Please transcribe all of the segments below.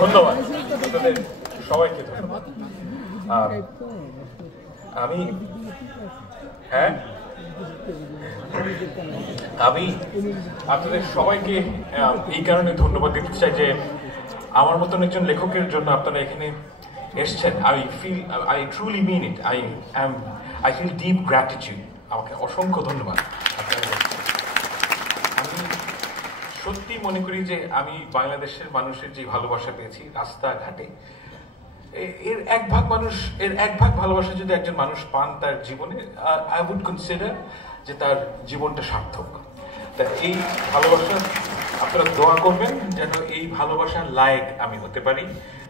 ধন্যবাদ আপনাদের সবাইকে। ধন্যবাদ। আমি আমি আপনাদের সবাইকে এই কারণে ধন্যবাদ দিতে চাই যে আমার মতন একজন লেখকের জন্য আপনারা এখানে এসছেন। I truly mean it. I feel deep gratitude. আমাকে অসংখ্য ধন্যবাদ। আমি সত্যি মনে করি যে আমি বাংলাদেশের মানুষের যে ভালোবাসা পেয়েছি রাস্তাঘাটে, এর এক ভাগ ভালোবাসা যদি একজন মানুষ পান তার জীবনে, আই উড কনসিডার যে তার জীবনটা সার্থক। তা এই ভালোবাসা আপনারা দোয়া করবেন যেন এই ভালোবাসার লায়ক আমি হতে পারি,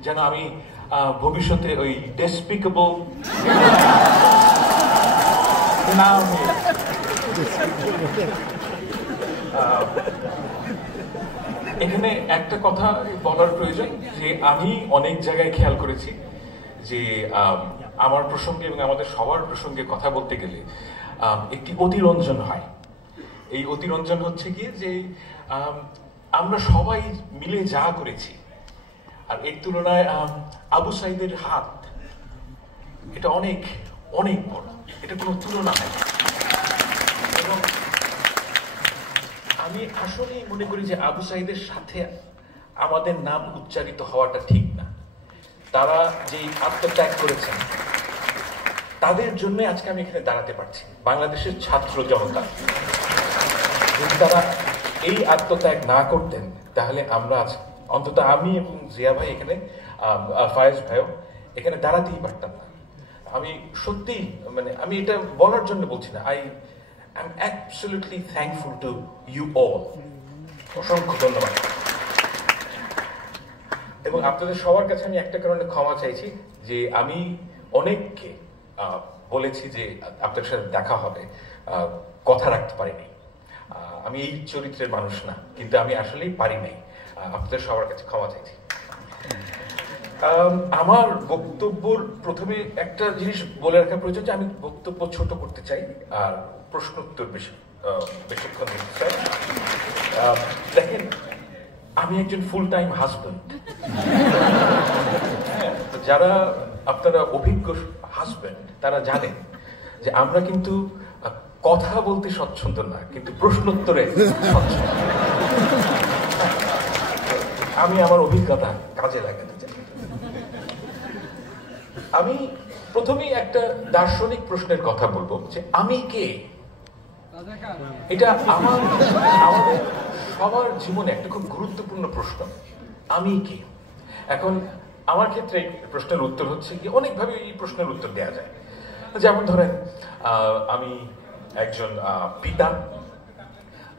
যেন আমি ভবিষ্যতে ওই ডেসপিকেবল এখানে একটা কথা বলার প্রয়োজন যে আমি অনেক জায়গায় খেয়াল করেছি যে আমার প্রসঙ্গে এবং আমাদের সবার প্রসঙ্গে কথা বলতে গেলে একটি অতিরঞ্জন হয়। এই অতিরঞ্জন হচ্ছে গিয়ে যে আমরা সবাই মিলে যা করেছি, আর এর তুলনায় আবু সাইদের হাত এটা অনেক অনেক বড়, এটা কোনো তুলনা নেই। এবং আমি আসলেই মনে করি যে আবু সাইদের সাথে আমাদের নাম উচ্চারিত হওয়াটা ঠিক না। তারা যেই আত্মত্যাগ করেছেন তাদের জন্য আজকে আমি এখানে দাঁড়াতে পারছি। বাংলাদেশের ছাত্র জনতা যদি তারা এই আত্মত্যাগ না করতেন তাহলে আমরা অন্তত আমি এবং জিয়া ভাই এখানে, ফায়েজ ভাইও এখানে দাঁড়াতেই পারতাম না। আমি সত্যি আমি এটা বলার জন্য বলছি না। I am absolutely thankful to you all. অসংখ্য ধন্যবাদ। এবং আপনাদের সবার কাছে আমি একটা কারণে ক্ষমা চাইছি যে আমি অনেককে বলেছি যে আপনাদের সাথে দেখা হবে, কথা রাখতে পারিনি। আমি এই চরিত্রের মানুষ না, কিন্তু আমি আসলেই পারি নাই। আপনাদের সবার কাছে ক্ষমা চাইছি। আমার বক্তব্যর প্রথমে একটা জিনিস বলে রাখা প্রয়োজন যে আমি বক্তব্য ছোট করতে চাই আর প্রশ্ন উত্তর বেশিক্ষণ দিতে চাই। দেখেন, আমি একজন ফুল টাইম হাজব্যান্ড। যারা আপনারা অভিজ্ঞ হাজব্যান্ড তারা জানেন যে আমরা কিন্তু কথা বলতে স্বচ্ছন্দ না, কিন্তু প্রশ্নোত্তরে স্বচ্ছন্দ। আমি আমার অভিজ্ঞতা কাজে লাগাতে চাই। আমি প্রথমেই একটা দার্শনিক প্রশ্নের কথা বলবো যে আমি কে। এটা আমাদের সবার জীবনে একটা খুব গুরুত্বপূর্ণ প্রশ্ন, আমি কে। এখন আমার ক্ষেত্রে প্রশ্নের উত্তর হচ্ছে কি অনেকভাবে এই প্রশ্নের উত্তর দেওয়া যায়। যেমন ধরেন, আমি একজন পিতা,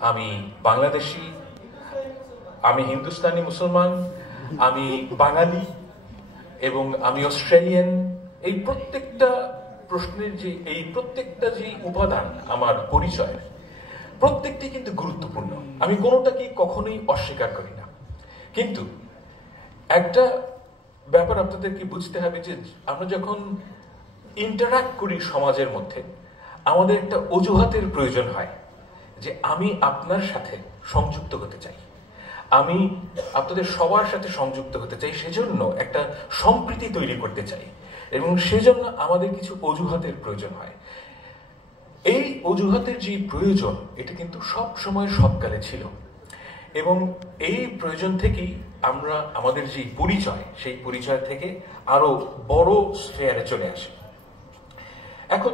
আমি বাংলাদেশি, আমি হিন্দুস্তানি মুসলমান, আমি বাঙালি এবং আমি অস্ট্রেলিয়ান। এই প্রত্যেকটা প্রশ্নের প্রত্যেকটা যে উপাদান আমার পরিচয়, প্রত্যেকটি কিন্তু গুরুত্বপূর্ণ। আমি কোনোটাকে কখনোই অস্বীকার করি না। কিন্তু একটা ব্যাপার আপনাদেরকে বুঝতে হবে যে আমরা যখন ইন্টারাক্ট করি সমাজের মধ্যে, আমাদের একটা অজুহাতের প্রয়োজন হয় যে আমি আপনার সাথে সংযুক্ত হতে চাই, আমি আপনাদের সবার সাথে সংযুক্ত হতে চাই, সেজন্য একটা সম্প্রীতি তৈরি করতে চাই, এবং সেজন্য আমাদের কিছু অজুহাতের প্রয়োজন হয়। এই অজুহাতের যে প্রয়োজন, এটা কিন্তু সব সময় সবকালে ছিল, এবং এই প্রয়োজন থেকেই আমরা আমাদের যে পরিচয়, সেই পরিচয় থেকে আরো বড় স্ফেয়ারে চলে আসি। এখন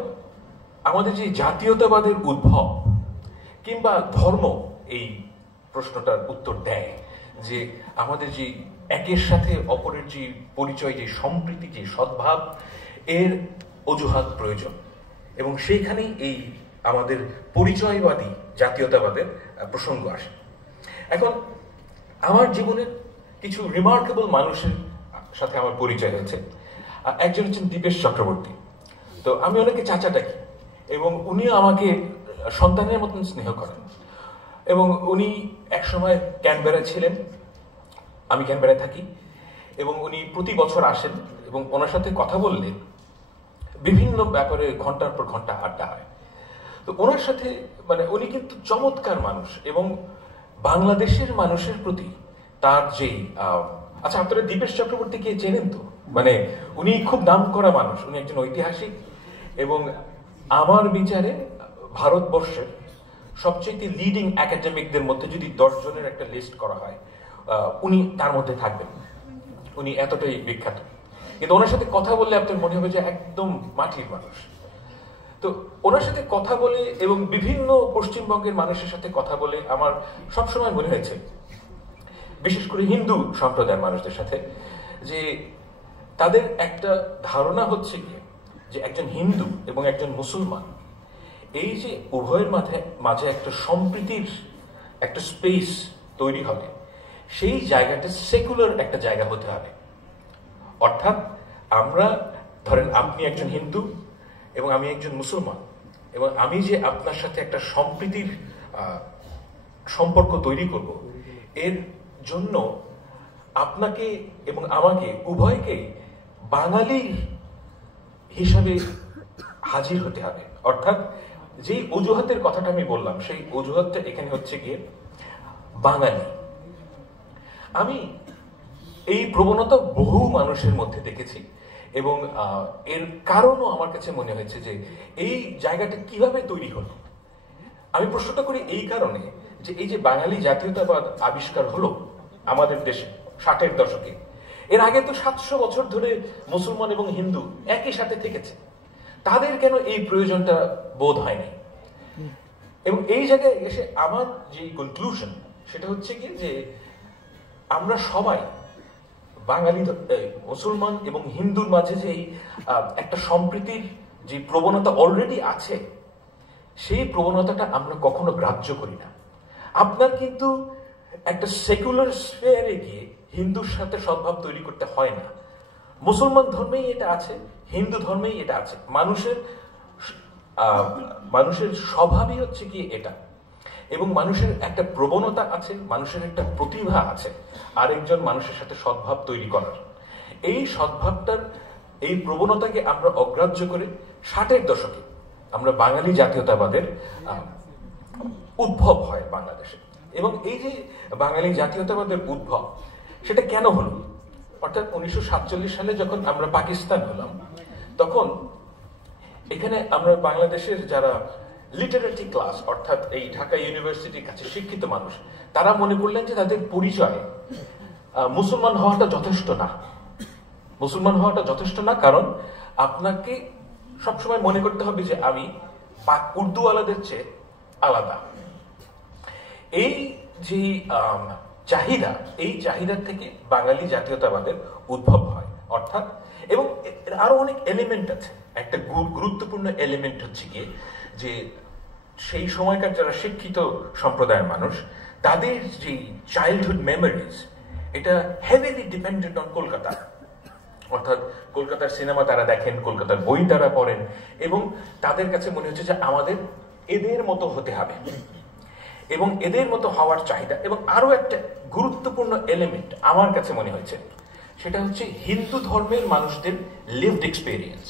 আমাদের যে জাতীয়তাবাদের উদ্ভব কিংবা ধর্ম এই প্রশ্নটার উত্তর দেয় যে আমাদের যে একের সাথে অপরের যে পরিচয়, যে সম্প্রীতি, যে সদ্ভাব, এর অজুহাত প্রয়োজন, এবং সেইখানেই এই আমাদের পরিচয়বাদী জাতীয়তাবাদের প্রসঙ্গ আসে। এখন আমার জীবনের কিছু রিমার্কেবল মানুষের সাথে আমার পরিচয় হয়েছে। একজন হচ্ছেন দীপেশ চক্রবর্তী। তো আমি ওনাকে চাচা ডাকি, এবং উনিও আমাকে সন্তানের মতন স্নেহ করেন। এবং উনি একসময় ক্যানবেরায় ছিলেন, আমি ক্যানবেরায় থাকি, এবং উনি প্রতি বছর আসেন, এবং ওনার সাথে কথা বললে বিভিন্ন ব্যাপারে ঘন্টার পর ঘন্টা আড্ডা হয়। তো ওনার সাথে মানে উনি কিন্তু চমৎকার মানুষ, এবং বাংলাদেশের মানুষের প্রতি তার যেই আচ্ছা, আপনারা দীপেশ চক্রবর্তীকে চেনেন তো? মানে উনি খুব নাম করা মানুষ, উনি একজন ঐতিহাসিক, এবং আমার বিচারে ভারতবর্ষের সবচেয়ে লিডিং একাডেমিকদের মধ্যে যদি 10 জনের একটা লিস্ট করা হয়, উনি তার মধ্যে থাকবেন। উনি এতটাই বিখ্যাত, কিন্তু ওনার সাথে কথা বললে আপনার মনে হবে যে একদম মাটির মানুষ। তো ওনার সাথে কথা বলে এবং বিভিন্ন পশ্চিমবঙ্গের মানুষের সাথে কথা বলে আমার সবসময় মনে হয়েছে, বিশেষ করে হিন্দু সম্প্রদায়ের মানুষদের সাথে, যে তাদের একটা ধারণা হচ্ছে কি যে একজন হিন্দু এবং একজন মুসলমান, এই যে উভয়ের মাঝে একটা সম্প্রীতির একটা স্পেস তৈরি হবে, সেই জায়গাটা সেকুলার একটা জায়গা হতে হবে। অর্থাৎ আমরা ধরেন আপনি একজন হিন্দু এবং আমি একজন মুসলমান, এবং আমি যে আপনার সাথে একটা সম্প্রীতির সম্পর্ক তৈরি করব, এর জন্য আপনাকে এবং আমাকে উভয়কে বাঙালির হিসাবে হাজির হতে হবে। অর্থাৎ যেই অজুহাতের কথাটা আমি বললাম, সেই অজুহাতটা এখানে হচ্ছে গিয়ে বাঙালি। আমি এই প্রবণতা বহু মানুষের মধ্যে দেখেছি, এবং এর কারণও আমার কাছে মনে হয়েছে যে এই জায়গাটা কিভাবে তৈরি হলো। আমি প্রশ্নটা করি এই কারণে যে এই যে বাঙালি জাতীয়তাবাদ আবিষ্কার হলো আমাদের দেশে 60-এর দশকে, এর আগে তো 700 বছর ধরে মুসলমান এবং হিন্দু একই সাথে থেকেছে, তাদের কেন এই প্রয়োজনটা বোধ হয়নি? এবং এই জায়গায় এসে আমার যে কনক্লুশন সেটা হচ্ছে কি যে আমরা সবাই বাঙালি, মুসলমান এবং হিন্দুর মাঝে যে একটা সম্প্রীতির যে প্রবণতা অলরেডি আছে, সেই প্রবণতাটা আমরা কখনো গ্রাহ্য করি না। আপনার কিন্তু একটা সেকুলার স্ফেয়ারে গিয়ে হিন্দুর সাথে সদ্ভাব তৈরি করতে হয় না। মুসলমান ধর্মেই এটা আছে, হিন্দু ধর্মেই এটা আছে। মানুষের স্বভাবই হচ্ছে কি এটা, এবং মানুষের একটা প্রবণতা আছে, মানুষের একটা প্রতিভা আছে আরেকজন মানুষের সাথে সদ্ভাব তৈরি করার। এই সদ্ভাবটার এই প্রবণতাকে আমরা অগ্রাহ্য করে 60-এর দশকে আমরা বাঙালি জাতীয়তাবাদের উদ্ভব হয় বাংলাদেশে। এবং এই যে বাঙালি জাতীয়তাবাদের উদ্ভব, সেটা কেন হলো? অর্থাৎ 1947 সালে যখন আমরা পাকিস্তান হলাম, তখন এখানে আমরা বাংলাদেশের যারা লিটারেটি ক্লাস, অর্থাৎ এই ঢাকা ইউনিভার্সিটির কাছে শিক্ষিত মানুষ, তারা মনে করলেন যে তাদের পরিচয় মুসলমান হওয়াটা যথেষ্ট না। মুসলমান হওয়াটা যথেষ্ট না, কারণ আপনাকে সবসময় মনে করতে হবে যে আমি উর্দুওয়ালাদের চেয়ে আলাদা। এই যে চাহিদা, এই চাহিদার থেকে বাঙালি জাতীয়তাবাদের উদ্ভব হয়। অর্থাৎ এবং আরো অনেক এলিমেন্ট আছে। একটা গুরুত্বপূর্ণ এলিমেন্ট হচ্ছে গিয়ে যে সেই সময়কার যারা শিক্ষিত সম্প্রদায়ের মানুষ, তাদের যে চাইল্ডহুড মেমোরিজ, এটা হেভিলি ডিপেন্ডেন্ট অন কলকাতা। অর্থাৎ কলকাতার সিনেমা তারা দেখেন, কলকাতার বই তারা পড়েন, এবং তাদের কাছে মনে হচ্ছে যে আমাদের এদের মতো হতে হবে এবং এদের মতো হওয়ার চাহিদা। এবং আরো একটা গুরুত্বপূর্ণ এলিমেন্ট আমার কাছে মনে হয়েছে, সেটা হচ্ছে হিন্দু ধর্মের মানুষদের লিভড এক্সপেরিয়েন্স।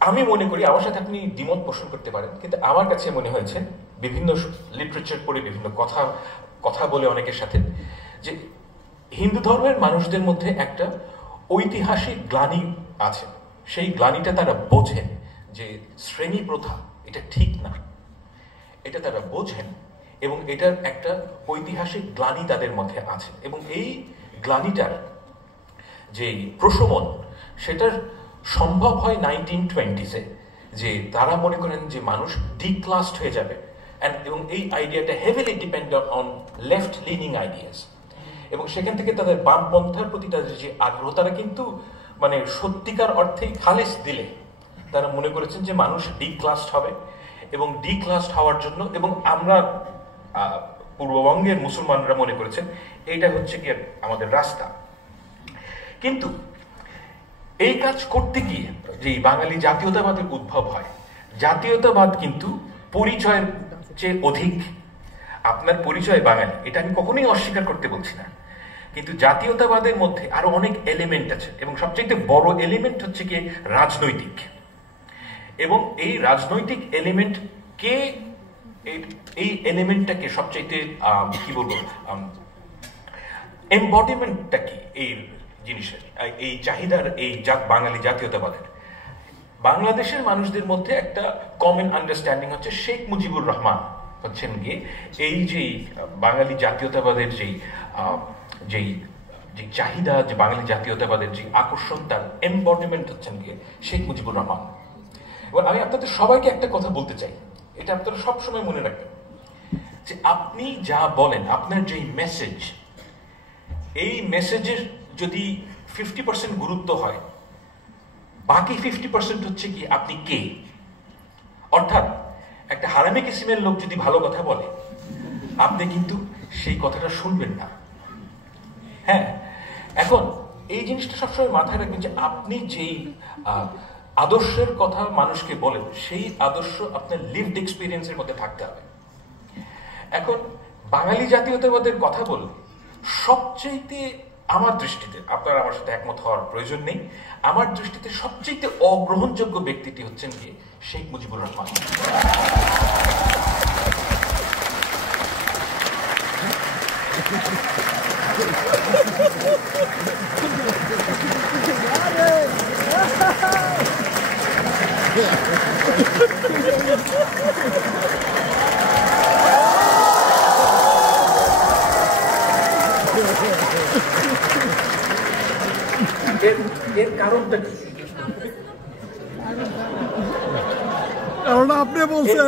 আমি মনে করি, আমার সাথে আপনি দ্বিমত পোষণ করতে পারেন, কিন্তু আমার কাছে মনে হয়েছে বিভিন্ন লিটারেচার পড়ে, বিভিন্ন কথা বলে অনেকের সাথে, যে হিন্দু ধর্মের মানুষদের মধ্যে একটা ঐতিহাসিক গ্লানি আছে। সেই গ্লানিটা তারা বোঝেন যে শ্রেণী প্রথা এটা ঠিক না, এটা তারা বোঝেন, এবং এটার একটা ঐতিহাসিক গ্লানি তাদের মধ্যে আছে। এবং এই গ্লানিটার যে প্রশমন, সেটার সম্ভব হয় 1920s-এ, যে তারা মনে করেন যে মানুষ ডিক্লাসড হয়ে যাবে, এবং এই আইডিয়াটা heavily dependent on left lining ideas. এবং সেখান থেকে তাদের বামপন্থার প্রতি তাদের যে আগ্রহ, তারা কিন্তু মানে সত্যিকার অর্থেই খালেস দিলে তারা মনে করেছেন যে মানুষ ডিক্লাসড হবে, এবং ডিক্লাসড হওয়ার জন্য, এবং আমরা পূর্ববঙ্গের মুসলমানরা মনে করেছেন এইটা হচ্ছে কি আমাদের রাস্তা। কিন্তু এই কাজ করতে গিয়ে যে বাঙালি জাতীয়তাবাদের উদ্ভব হয়, জাতীয়তাবাদ কিন্তু পরিচয়ের চেয়ে অধিক। আপনার পরিচয় বাঙালি, এটা আমি কখনোই অস্বীকার করতে বলছি না, কিন্তু জাতীয়তাবাদের মধ্যে আরো অনেক এলিমেন্ট আছে, এবং সবচেয়ে বড় এলিমেন্ট হচ্ছে কি রাজনৈতিক। এবং এই রাজনৈতিক এলিমেন্ট কে এই এলিমেন্টটাকে সবচাইতে কি বলবো এমবডিমেন্টটা কি এই জিনিসের, এই চাহিদার, এই বাঙালি জাতীয়তাবাদের। বাংলাদেশের মানুষদের মধ্যে একটা কমন আন্ডারস্ট্যান্ডিং হচ্ছে শেখ মুজিবুর রহমান হচ্ছেন গিয়ে এই যে বাঙালি জাতীয়তাবাদের যেই চাহিদা, যে বাঙালি জাতীয়তাবাদের যে আকর্ষণ, তার এমবডিমেন্ট হচ্ছেন গিয়ে শেখ মুজিবুর রহমান। এবার আমি আপনাদের সবাইকে একটা কথা বলতে চাই, এটা আপনারা সবসময় মনে রাখবেন, যে আপনি যা বলেন, আপনার যে মেসেজ, এই মেসেজের যদি 50% গুরুত্ব হয়, বাকি 50% হচ্ছে কি আপনি কে। অর্থাৎ একটা হারামি কিসিমের লোক যদি ভালো কথা বলে, আপনি কিন্তু সেই কথাটা শুনবেন না। হ্যাঁ, এখন এই জিনিসটা সবসময় মাথায় রাখবেন যে আপনি যেই আদর্শের কথা মানুষকে বলেন, সেই আদর্শ আপনার লিভড এক্সপিরিয়েন্সের মধ্যে থাকতে হবে। এখন বাঙালি জাতীয়তাবাদের কথা বললে সবচেয়ে, আমার দৃষ্টিতে, আপনারা আমার সাথে একমত হওয়ার প্রয়োজন নেই, আমার দৃষ্টিতে সবচেয়ে অগ্রহণযোগ্য ব্যক্তিটি হচ্ছেন কি শেখ মুজিবুর রহমান। এর কারণটা কি? কারণ আপনি বলছেন,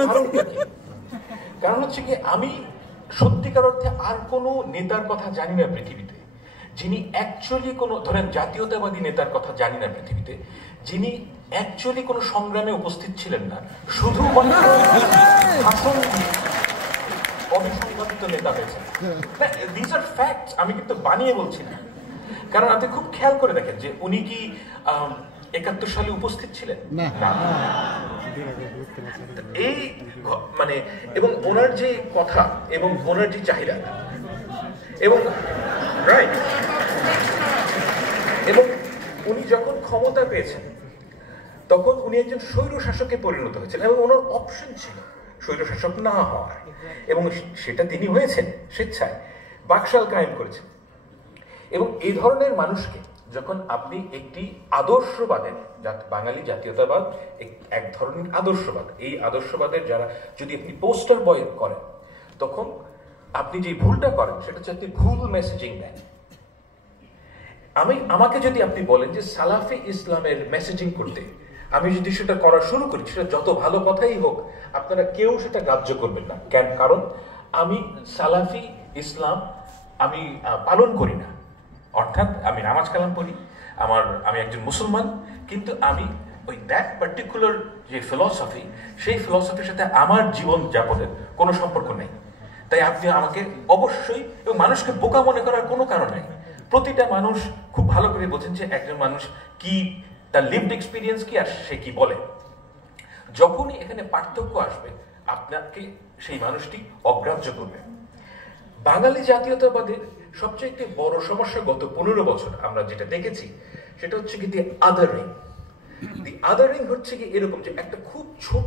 কারণ হচ্ছে কি আমি সত্যিকার অর্থে আর কোনো নেতার কথা জানি না পৃথিবীতে, যিনি অ্যাকচুয়ালি কোনো, ধরেন জাতীয়তাবাদী নেতার কথা জানি না পৃথিবীতে, যিনি অ্যাকচুয়ালি কোনো সংগ্রামে উপস্থিত ছিলেন না, শুধুমাত্র শাসন অবিসংবাদিত নেতা হয়েছেন। দিস আর ফ্যাক্টস, আমি কিন্তু বানিয়ে বলছি না। কারণ আপনি খুব খেয়াল করে দেখেন যে উনি কি 71 সালে উপস্থিত ছিলেন না। এই মানে, এবং ওনার যে কথা এবং ওনার যে চাহিদা, এবং রাইট, এবং উনি যখন ক্ষমতা পেয়েছেন তখন উনি একজন স্বৈর শাসকে পরিণত হয়েছেন, এবং ওনার অপশন ছিল স্বৈর শাসক না হওয়ার, এবং সেটা তিনি হয়েছেন স্বেচ্ছায়, বাকশাল কায়েম করেছেন। এবং এই ধরনের মানুষকে যখন আপনি একটি আদর্শবাদের, বাঙালি জাতীয়তাবাদ এক ধরনের আদর্শবাদ, এই আদর্শবাদের যারা যদি আপনি পোস্টার বয় করেন, তখন আপনি যে ভুলটা করেন সেটা হচ্ছে আপনি ভুল মেসেজিং দেন। আমাকে যদি আপনি বলেন যে সালাফি ইসলামের মেসেজিং করতে, আমি যদি সেটা করা শুরু করি, সেটা যত ভালো কথাই হোক, আপনারা কেউ সেটা গ্রাহ্য করবেন না। কারণ আমি সালাফি ইসলাম আমি পালন করি না। অর্থাৎ আমি নামাজ কালাম পড়ি, আমি একজন মুসলমান, কিন্তু আমি ওই দ্যাট পার্টিকুলার যে ফিলসফি, সেই ফিলসফির সাথে আমার জীবন যাপনের কোনো সম্পর্ক নেই। তাই আপনি আমাকে অবশ্যই, এবং মানুষকে বোকা মনে করার কোনো কারণ নেই। প্রতিটা মানুষ খুব ভালো করে বোঝেন যে একজন মানুষ কি, তার লিভড এক্সপিরিয়েন্স কি, আর সে কি বলে। যখনই এখানে পার্থক্য আসবে, আপনাকে সেই মানুষটি অগ্রাহ্য করবে। বাঙালি জাতীয়তাবাদের সবচেয়ে বড় সমস্যা গত 15 বছর আমরা যেটা দেখেছি, সেটা হচ্ছে কি দি আদারিং। দি আদারিং হচ্ছে কি এরকম যে একটা খুব ছোট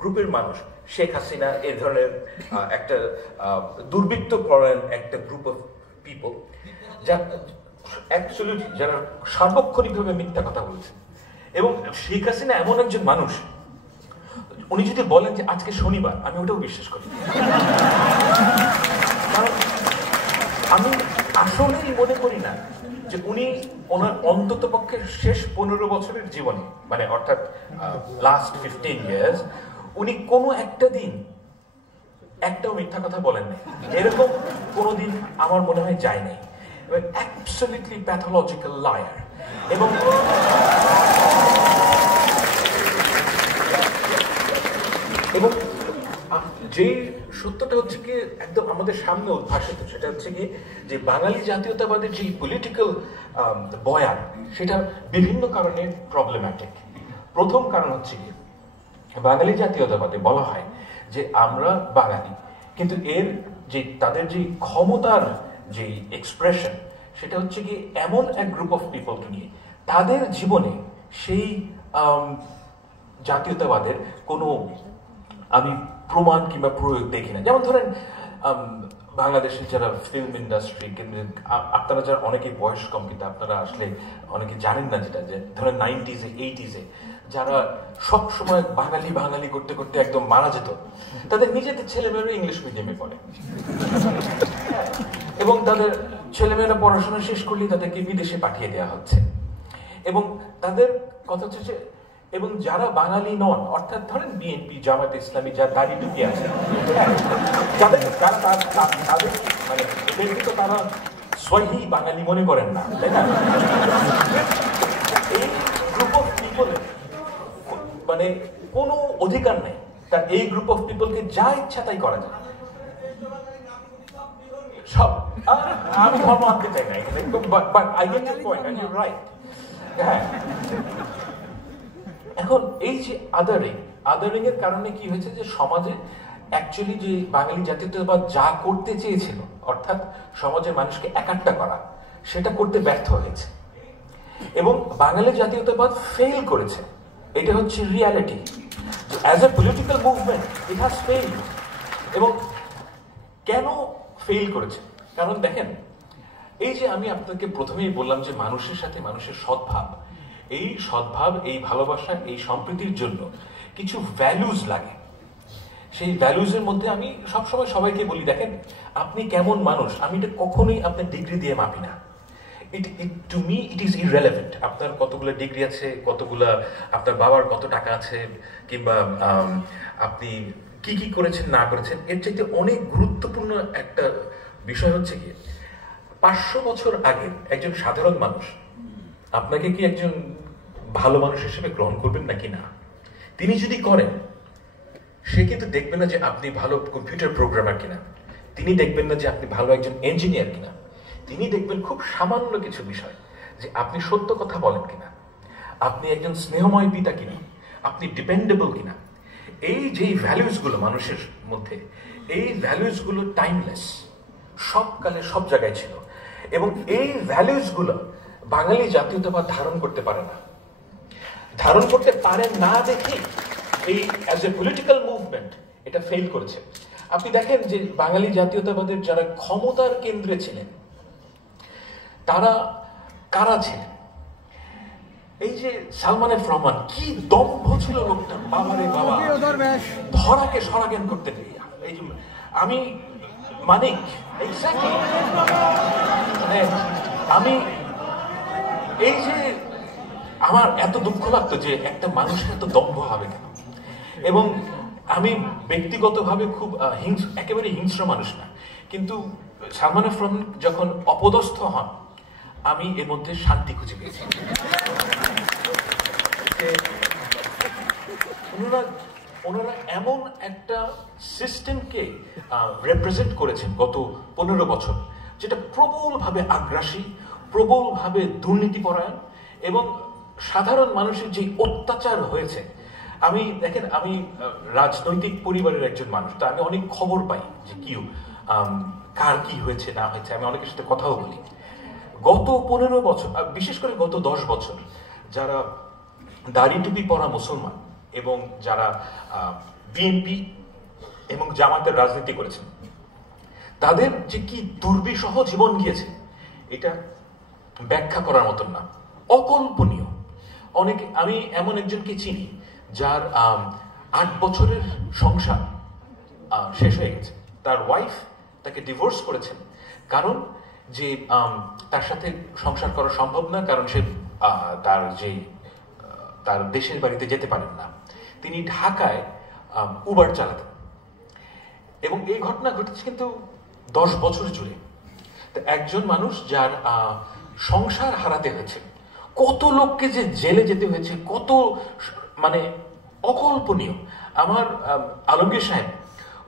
গ্রুপের মানুষ, শেখ হাসিনা এই ধরনের একটা দুর্বৃত্ত পরায়ণ একটা গ্রুপ অফ পিপল, যারা সার্বক্ষণিকভাবে মিথ্যা কথা বলছে। এবং শেখ হাসিনা এমন একজন মানুষ, উনি যদি বলেন যে আজকে শনিবার, আমি ওটাও বিশ্বাস করি। কারণ আমি আসলেই মনে করি না যে উনি ওনার অন্তত পক্ষে শেষ 15 বছরের জীবনে, মানে অর্থাৎ লাস্ট 15 ইয়ার্স, উনি কোনো একটা দিন একটাও মিথ্যা কথা বলেন নাই। এরকম কোনোদিন আমার মনে হয় যায় নাই। Absolutely pathological liar. এবং যে সত্যটা হচ্ছে কি একদম আমাদের সামনে উদ্ভাসিত, সেটা হচ্ছে কি যে বাঙালি জাতীয়তাবাদের যে পলিটিক্যাল বয়ান, সেটা বিভিন্ন কারণে প্রবলেম্যাটিক। প্রথম কারণ হচ্ছে কি, বাঙালি জাতীয়তাবাদে বলা হয় যে আমরা বাঙালি, কিন্তু এর যে তাদের যে ক্ষমতার যে এক্সপ্রেশন, সেটা হচ্ছে কি এমন এক গ্রুপ অফ পিপলকে নিয়ে, তাদের জীবনে সেই জাতীয়তাবাদের কোনো আমি প্রমাণ কিংবা প্রয়োগ দেখি না। যেমন ধরেন বাংলাদেশের যারা ফিল্ম ইন্ডাস্ট্রি, আপনারা যারা অনেকেই বয়স কম, কিন্তু আপনারা আসলে অনেকে জানেন না যেটা, যে ধরেন 90s-এ 80s-এ যারা সব সময় বাঙালি বাঙালি করতে করতে একদম মারা যেত, তাদের নিজেদের ছেলেমেয়েরা ইংলিশ মিডিয়ামে পড়ে এবং তাদের ছেলেমেয়েরা পড়াশোনা শেষ করলেই তাদেরকে বিদেশে পাঠিয়ে দেওয়া হচ্ছে। এবং তাদের কথা হচ্ছে যে, এবং যারা বাঙালি নন, অর্থাৎ ধরেন বিএনপি, জামায়াত ইসলামী, যার দাড়ি টুপি আছে, তাদের মানে এদেরকে তো তারা সহি বাঙালি মনে করেন না, তাই না? এই গ্রুপ অফ পিপলের মানে কোনো অধিকার নেই, তার এই গ্রুপ অফ পিপলকে যা ইচ্ছা তাই করা যায়। সব আমি ধর্ম আনতে চাই না এখানে, but I get your point and you right. হ্যাঁ, এখন এই যে আদারিং এর কারণে কি হয়েছে, যে সমাজে অ্যাকচুয়ালি যে বাঙালি জাতীয়তাবাদ যা করতে চেয়েছিল, অর্থাৎ সমাজের মানুষকে একাট্টা করা, সেটা করতে ব্যর্থ হয়েছে এবং বাঙালি জাতীয়তাবাদ ফেল করেছে। এটা হচ্ছে reality. As a political movement it has failed. এবং কেন ফেল করেছে? কারণ দেখেন, এই যে আমি আপনাকে প্রথমেই বললাম যে মানুষের সাথে মানুষের সদ্ভাব, এই সদ্ভাব, এই ভালোবাসা, এই সম্প্রীতির জন্য কিছু ভ্যালুজ লাগে। সেই ভ্যালুজের মধ্যে আমি সবসময় সবাইকে বলি, দেখেন আপনি কেমন মানুষ, আমি এটা কখনোই আপনার ডিগ্রি দিয়ে মাপি না। To me it is irrelevant. আপনার কতগুলো ডিগ্রি আছে, কতগুলা আপনার বাবার কত টাকা আছে, কিংবা আপনি কি কি করেছেন না করেছেন, এর চাইতে অনেক গুরুত্বপূর্ণ একটা বিষয় হচ্ছে কি, 500 বছর আগে একজন সাধারণ মানুষ আপনাকে কি একজন ভালো মানুষ হিসেবে গ্রহণ করবেন নাকি না? তিনি যদি করেন, সে কিন্তু দেখবে না যে আপনি ভালো কম্পিউটার প্রোগ্রামার কিনা, তিনি দেখবেন না যে আপনি ভালো একজন ইঞ্জিনিয়ার কিনা, তিনি দেখবেন খুব সামান্য কিছু বিষয়, যে আপনি সত্য কথা বলেন কিনা, আপনি একজন স্নেহময় পিতা কিনা, আপনি ডিপেন্ডেবল কিনা। এই যে ভ্যালুসগুলো মানুষের মধ্যে, এই ভ্যালুসগুলো টাইমলেস, সব কালে সব জায়গায় ছিল। এবং এই ভ্যালুসগুলো বাঙালি জাতীয়তাবাদ ধারণ করতে পারে না, ধারণ করতে পারে না দেখে এই অ্যাজ এ পলিটিক্যাল মুভমেন্ট এটা ফেল করেছে। আপনি দেখেন যে বাঙালি জাতীয়তাবাদের যারা ক্ষমতার কেন্দ্রে ছিলেন, তারা কারা ছিলেন? এই যে সালমান এফ রহমান, কি দম্ভ ছিল লোকটার, বাবারে বাবা, ধরাকে সরাজ্ঞান করতে নেই। এই যে আমি মানিক, এক্স্যাক্টলি, মানে আমি এই যে আমার এত দুঃখ লাগতো যে একটা মানুষের এত দম্ভ হবে কেন। এবং আমি ব্যক্তিগতভাবে খুব একেবারে হিংস্র মানুষ না, কিন্তু সালমান এফ রহমান যখন অপদস্থ হন, আমি এর মধ্যে শান্তি খুঁজে পেয়েছি। ওনারা এমন একটা সিস্টেমকে রিপ্রেজেন্ট করেছেন গত 15 বছর, যেটা প্রবলভাবে আগ্রাসী, প্রবলভাবে দুর্নীতিপরায়ণ, এবং সাধারণ মানুষের যে অত্যাচার হয়েছে। আমি দেখেন, আমি রাজনৈতিক পরিবারের একজন মানুষ, তো আমি অনেক খবর পাই যে কি কার কি হয়েছে না হয়েছে, আমি অনেকের সাথে কথাও বলি। গত 15 বছর, বিশেষ করে গত 10 বছর, যারা দাড়ি টুপি পরা মুসলমান এবং যারা বিএনপি এবং জামাতের রাজনীতি করেছেন, তাদের যে কি দুর্বিষহ জীবন গিয়েছে, এটা ব্যাখ্যা করার মতন না, অকল্পনীয়। আমি এমন একজনকে চিনি যার 8 বছরের সংসার শেষ হয়ে গেছে। তার ওয়াইফ তাকে ডিভোর্স করেছেন, কারণ যে তার সাথে সংসার করা সম্ভব না, কারণ সে তার দেশের বাড়িতে যেতে পারেন না। তিনি ঢাকায় উবার চালাতেন এবং এই ঘটনা ঘটেছে কিন্তু 10 বছর জুড়ে। তো একজন মানুষ যার সংসার হারাতে হয়েছে, কত লোককে যে জেলে যেতে হয়েছে, কত মানে অকল্পনীয়। আমার আলমগীর সাহেব,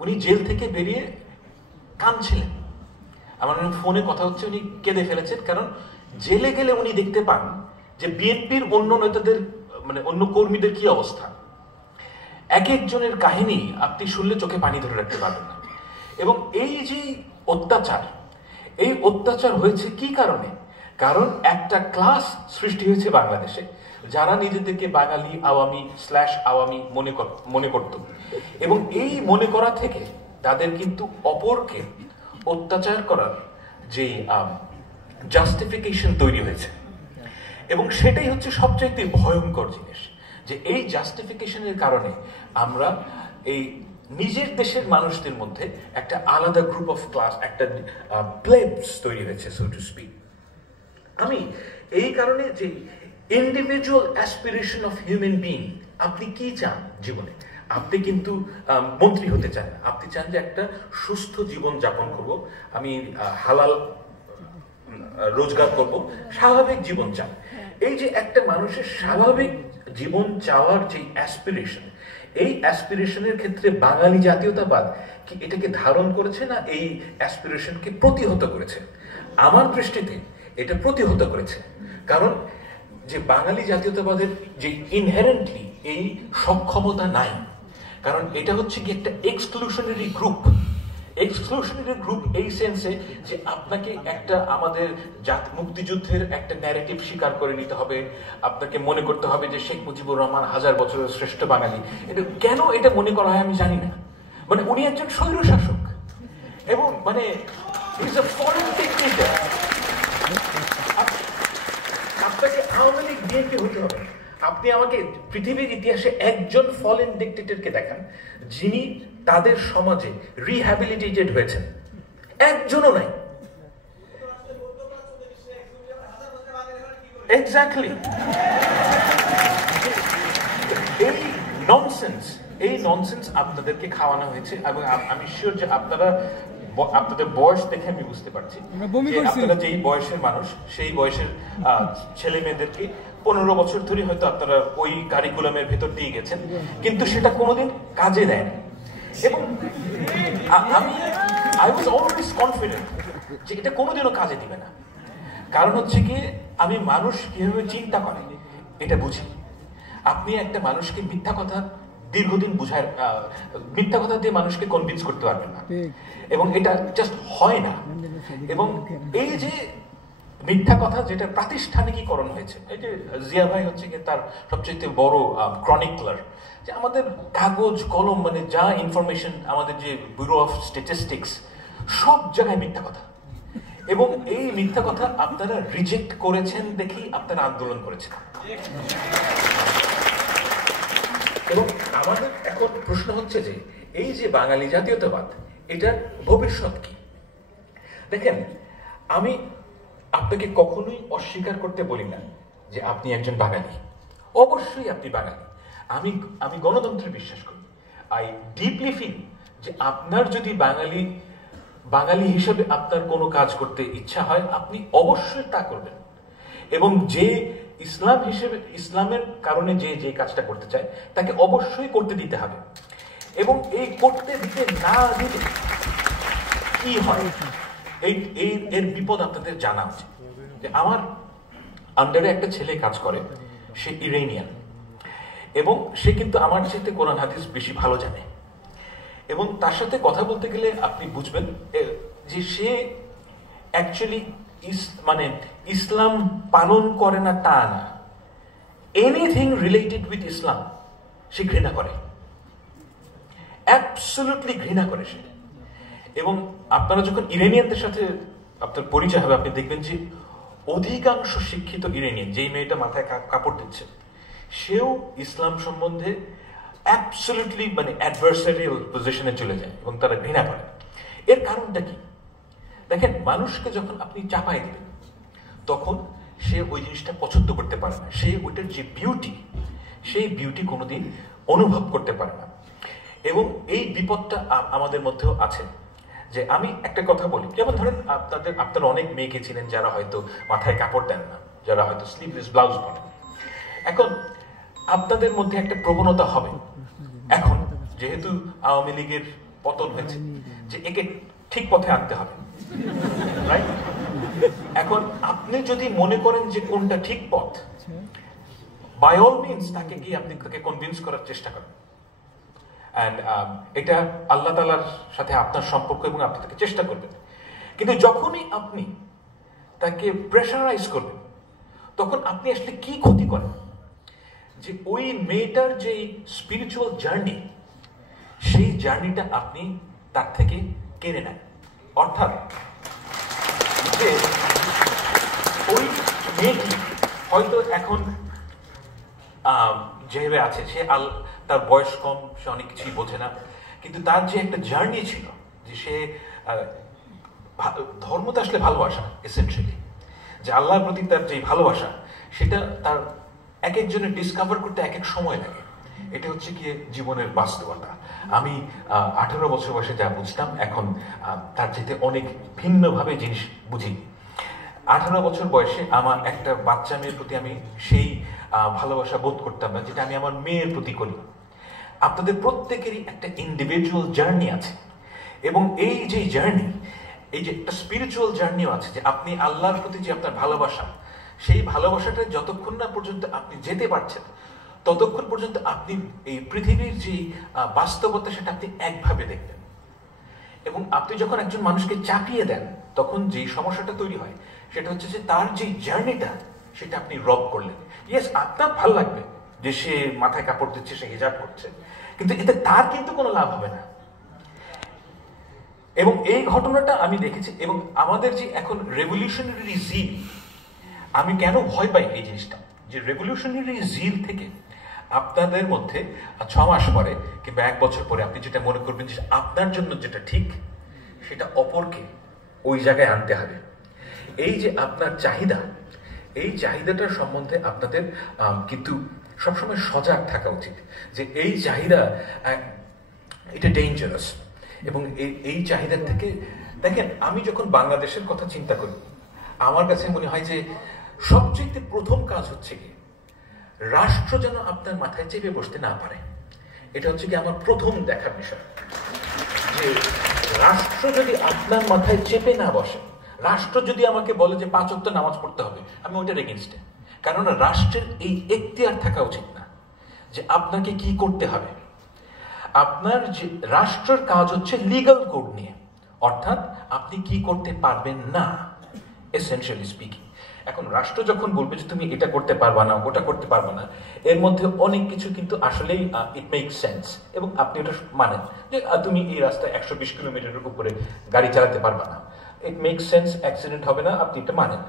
উনি জেল থেকে বেরিয়ে কাঁদছিলেন, আমার ফোনে কথা হচ্ছে, উনি কেঁদে ফেলেছেন, কারণ জেলে গেলে উনি দেখতে পান যে বিএনপির অন্য নেতাদের, মানে অন্য কর্মীদের কি অবস্থা। এক একজনের কাহিনী আপনি শুনলে চোখে পানি ধরে রাখতে পারবেন না। এবং এই যে অত্যাচার, এই অত্যাচার হয়েছে কি কারণে? কারণ একটা ক্লাস সৃষ্টি হয়েছে বাংলাদেশে, যারা নিজেদেরকে বাঙালি আওয়ামী আওয়ামী মনে করত, এবং এই মনে করা থেকে তাদের কিন্তু অপরকে অত্যাচার করার যে জাস্টিফিকেশন তৈরি হয়েছে, এবং সেটাই হচ্ছে সবচাইতে ভয়ঙ্কর জিনিস, যে এই জাস্টিফিকেশনের কারণে আমরা এই নিজের দেশের মানুষদের মধ্যে একটা আলাদা গ্রুপ অফ ক্লাস, একটা প্লেবস তৈরি হয়েছে, সো টু স্পিক। আমি এই কারণে যে individual aspiration of human being, আপনি কি চান জীবনে? আপনি কিন্তু মন্ত্রী হতে চান না, আপনি চান যে একটা সুস্থ জীবন যাপন করব, আমি হালাল রোজগার করব, স্বাভাবিক জীবন চান। এই যে একটা মানুষের স্বাভাবিক জীবন চাওয়ার যে অ্যাসপিরেশন, এই অ্যাসপিরেশনের ক্ষেত্রে বাঙালি জাতীয়তাবাদ কি এটাকে ধারণ করেছে, না এই অ্যাসপিরেশনকে প্রতিহত করেছে? আমার দৃষ্টিতে এটা প্রতিহত করেছে। কারণ যে বাঙালি জাতীয়তাবাদের যে ইনহেরেন্টলি এই সক্ষমতা নাই, কারণ এটা হচ্ছে কি একটা এক্সক্লুশনারি গ্রুপ। এক্সক্লুশনারি গ্রুপ এই সেন্সে যে আপনাকে একটা আমাদের মুক্তিযুদ্ধের একটা ন্যারেটিভ স্বীকার করে নিতে হবে, আপনাকে মনে করতে হবে যে শেখ মুজিবুর রহমান 1000 বছরের শ্রেষ্ঠ বাঙালি। এটা কেন এটা মনে করা হয় আমি জানি না, মানে উনি একজন স্বৈরশাসক, এবং মানে ইজ আ ফরেন ডিক্টেটর। আপনাকে আওয়ামী লীগ বিএনপি হতে হবে, আপনি আমাকে পৃথিবীর ইতিহাসে একজন ফরেন ডিক্টেটরকে দেখান যিনি তাদের সমাজে রিহ্যাবিলিটেটেড হয়েছেন, একজনও নাই। এক্স্যাক্টলি, এই ননসেন্স আপনাদেরকে খাওয়ানো হয়েছে, এবং আমি শিওর যে আপনাদের বয়স দেখে আমি বুঝতে পারছি যে আপনারা যেই বয়সের মানুষ, সেই বয়সের ছেলে মেয়েদেরকে 15 বছর ধরে হয়তো আপনারা ওই কারিকুলামের ভেতর দিয়ে গেছেন, কিন্তু সেটা কোনোদিন কাজে দেয় না। এবং আই ওয়াজ অলওয়েজ কনফিডেন্ট যে এটা কোনোদিনও কাজে দিবে না। কারণ হচ্ছে কি, আমি মানুষ কিভাবে চিন্তা করে এটা বুঝি। আপনি একটা মানুষকে মিথ্যা কথা দীর্ঘদিন বুঝায়, মিথ্যা কথা দিয়ে মানুষকে কনভিন্স করতে পারবেন না, এবং এটা জাস্ট হয় না। এবং এই যে মিথ্যা কথা যেটা প্রাতিষ্ঠানিকীকরণ হয়েছে, এই যে জিয়া ভাই হচ্ছে কি তার সবচেয়ে বড় ক্রনিকলার, যে আমাদের কাগজ কলম মানে যা ইনফরমেশন, আমাদের যে ব্যুরো অফ স্ট্যাটিস্টিক্স, সব জায়গায় মিথ্যা কথা। এবং এই মিথ্যা কথা আপনারা রিজেক্ট করেছেন দেখেই আপনারা আন্দোলন করেছেন। এবং আমাদের এখন প্রশ্ন হচ্ছে যে এই যে বাঙালি জাতীয়তাবাদ, এটার ভবিষ্যৎ কি? দেখেন, আমি আপনাকে কখনোই অস্বীকার করতে বলি না যে আপনি একজন বাঙালি, অবশ্যই আপনি বাঙালি। আমি গণতন্ত্রে বিশ্বাস করি। আই ডিপলি ফিল যে আপনার যদি বাঙালি হিসেবে আপনার কোনো কাজ করতে ইচ্ছা হয়, আপনি অবশ্যই তা করবেন, এবং যে ইসলামের কারণে যে কাজটা করতে চায় তাকে অবশ্যই করতে দিতে হবে। এবং এই করতে দিতে না দিলে কি হয়, এর বিপদ আপনাদের জানা উচিত। যে আমার আন্ডারে একটা ছেলে কাজ করে, সে ইরানিয়ান, এবং সে কিন্তু আমার চাইতে কোরআন হাদিস বেশি ভালো জানে, এবং তার সাথে কথা বলতে গেলে আপনি বুঝবেন যে সে অ্যাকচুয়ালি মানে ইসলাম পালন করে না তা না, এনিথিং রিলেটেড উইথ ইসলাম সে ঘৃণা করে, অ্যাবসলিউটলি ঘৃণা করে সে। এবং আপনারা যখন ইরানিয়ানদের সাথে আপনার পরিচয় হবে, আপনি দেখবেন যে অধিকাংশ শিক্ষিত ইরানিয়ান, যেই মেয়েটা মাথায় কাপড় দিচ্ছে, সেও ইসলাম সম্বন্ধে অ্যাবসলিউটলি মানে অ্যাডভার্সারিয়াল পজিশনে চলে যায়, এবং তারা ঘৃণা করে। এর কারণটা কি? দেখেন, মানুষকে যখন আপনি চাপাই দেবেন, তখন সে ওই জিনিসটা পছন্দ করতে পারে না, সে ওইটার যে বিউটি, সেই বিউটি কোনোদিন অনুভব করতে পারে না। এবং এই বিপদটা আমাদের মধ্যেও আছে। যে আমি একটা কথা বলি, যেমন ধরেন আপনারা অনেক মেয়েকে চিনেন যারা হয়তো মাথায় কাপড় দেন না, যারা হয়তো স্লিভলেস ব্লাউজ পরেন। এখন আপনাদের মধ্যে একটা প্রবণতা হবে, এখন যেহেতু আওয়ামী লীগের পতন হয়েছে, যে একে ঠিক পথে আনতে হবে, রাইট? এখন আপনি যদি মনে করেন যে কোনটা ঠিক পথ, বাই অল মিনস তাকে গিয়ে আপনি তাকে কনভিন্স করার চেষ্টা করেন। অ্যান্ড এটা আল্লাহ তাআলার সাথে আপনার সম্পর্ক, এবং আপনি তাকে চেষ্টা করবেন। কিন্তু যখনই আপনি তাকে প্রেশারাইজ করবেন, তখন আপনি আসলে কি ক্ষতি করেন? যে ওই মেয়েটার যে স্পিরিচুয়াল জার্নি, সেই জার্নিটা আপনি তার থেকে কেড়ে নেন। অর্থাৎ যে ওই মেয়েটি হয়তো এখন যেভাবে আছে, সে তার বয়স কম, সে অনেক কিছুই বোঝে না, কিন্তু তার যে একটা জার্নি ছিল, যে সে ধর্মতে আসলে ভালোবাসা, এসেনশিয়ালি যে আল্লাহর প্রতি তার যে ভালোবাসা, সেটা তার এক একজনের ডিসকভার করতে এক এক সময় লাগে। এটা হচ্ছে কি জীবনের বাস্তবতা। আমি 18 বছর বয়সে যা বুঝতাম, এখন তার চাইতে অনেক ভিন্নভাবে জিনিস বুঝি। 18 বছর বয়সে আমার একটা বাচ্চা মেয়ের প্রতি আমি সেই ভালোবাসা বোধ করতাম না, যেটা আমি আমার মেয়ের প্রতি করি। আপনাদের প্রত্যেকেরই একটা ইন্ডিভিজুয়াল জার্নি আছে, এবং এই যে জার্নি, এই যে একটা স্পিরিচুয়াল জার্নিও আছে, যে আপনি আল্লাহর প্রতি যে আপনার ভালোবাসা, সেই ভালোবাসাটা যতক্ষণ না পর্যন্ত আপনি যেতে পারছেন, ততক্ষণ পর্যন্ত আপনি এই পৃথিবীর যে বাস্তবতা, সেটা আপনি একভাবে দেখবেন। এবং আপনি যখন একজন মানুষকে চাপিয়ে দেন, তখন যেই সমস্যাটা তৈরি হয়, সেটা হচ্ছে যে তার যে জার্নিটা, সেটা আপনি রব করলেন। ইয়েস, আপনার ভালো লাগবে যে সে মাথায় কাপড় দিচ্ছে, সে হিজাব করছে, কিন্তু এতে তার কিন্তু কোনো লাভ হবে না। এবং এই ঘটনাটা আমি দেখেছি। এবং আমাদের যে এখন রেভলিউশনারি জিল, আমি কেন ভয় পাই এই জিনিসটা, যে রেভলিউশনারি জিল থেকে আপনাদের মধ্যে 6 মাস পরে কিংবা 1 বছর পরে আপনি যেটা মনে করবেন যে আপনার জন্য যেটা ঠিক, সেটা অপরকে ওই জায়গায় আনতে হবে। এই যে আপনার চাহিদা, এই চাহিদাটার সম্বন্ধে আপনাদের কিন্তু সবসময় সজাগ থাকা উচিত, যে এই চাহিদা এটা ডেঞ্জারাস। এবং এই চাহিদার থেকে, দেখেন, আমি যখন বাংলাদেশের কথা চিন্তা করি, আমার কাছে মনে হয় যে সবচেয়ে প্রথম কাজ হচ্ছে কি, রাষ্ট্র যেন আপনার মাথায় চেপে বসতে না পারে। এটা হচ্ছে কি আমার প্রথম দেখার বিষয়, যে রাষ্ট্র যদি আপনার মাথায় চেপে না বসে, রাষ্ট্র যদি আমাকে বলে যে 5 ওয়াক্ত নামাজ পড়তে হবে, আমি ওইটার এগেইনস্টে। কারণ রাষ্ট্রের এই এখতিয়ার থাকা উচিত না যে আপনাকে কি করতে হবে। আপনার যে রাষ্ট্রের কাজ হচ্ছে লিগ্যাল কোড নিয়ে, অর্থাৎ আপনি কি করতে পারবেন না, এসেনশিয়ালি স্পিকিং। এখন রাষ্ট্র যখন বলবে যে তুমি এটা করতে পারবা না, ওটা করতে পারবা না, এর মধ্যে অনেক কিছু কিন্তু আসলেই ইট মেক্স সেন্স, এবং আপনি ওটা মানেন যে তুমি এই রাস্তায় 120 কিলোমিটারের উপরে গাড়ি চালাতে পারবা না, ইট মেক্স সেন্স, অ্যাক্সিডেন্ট হবে না, আপনি এটা মানেন।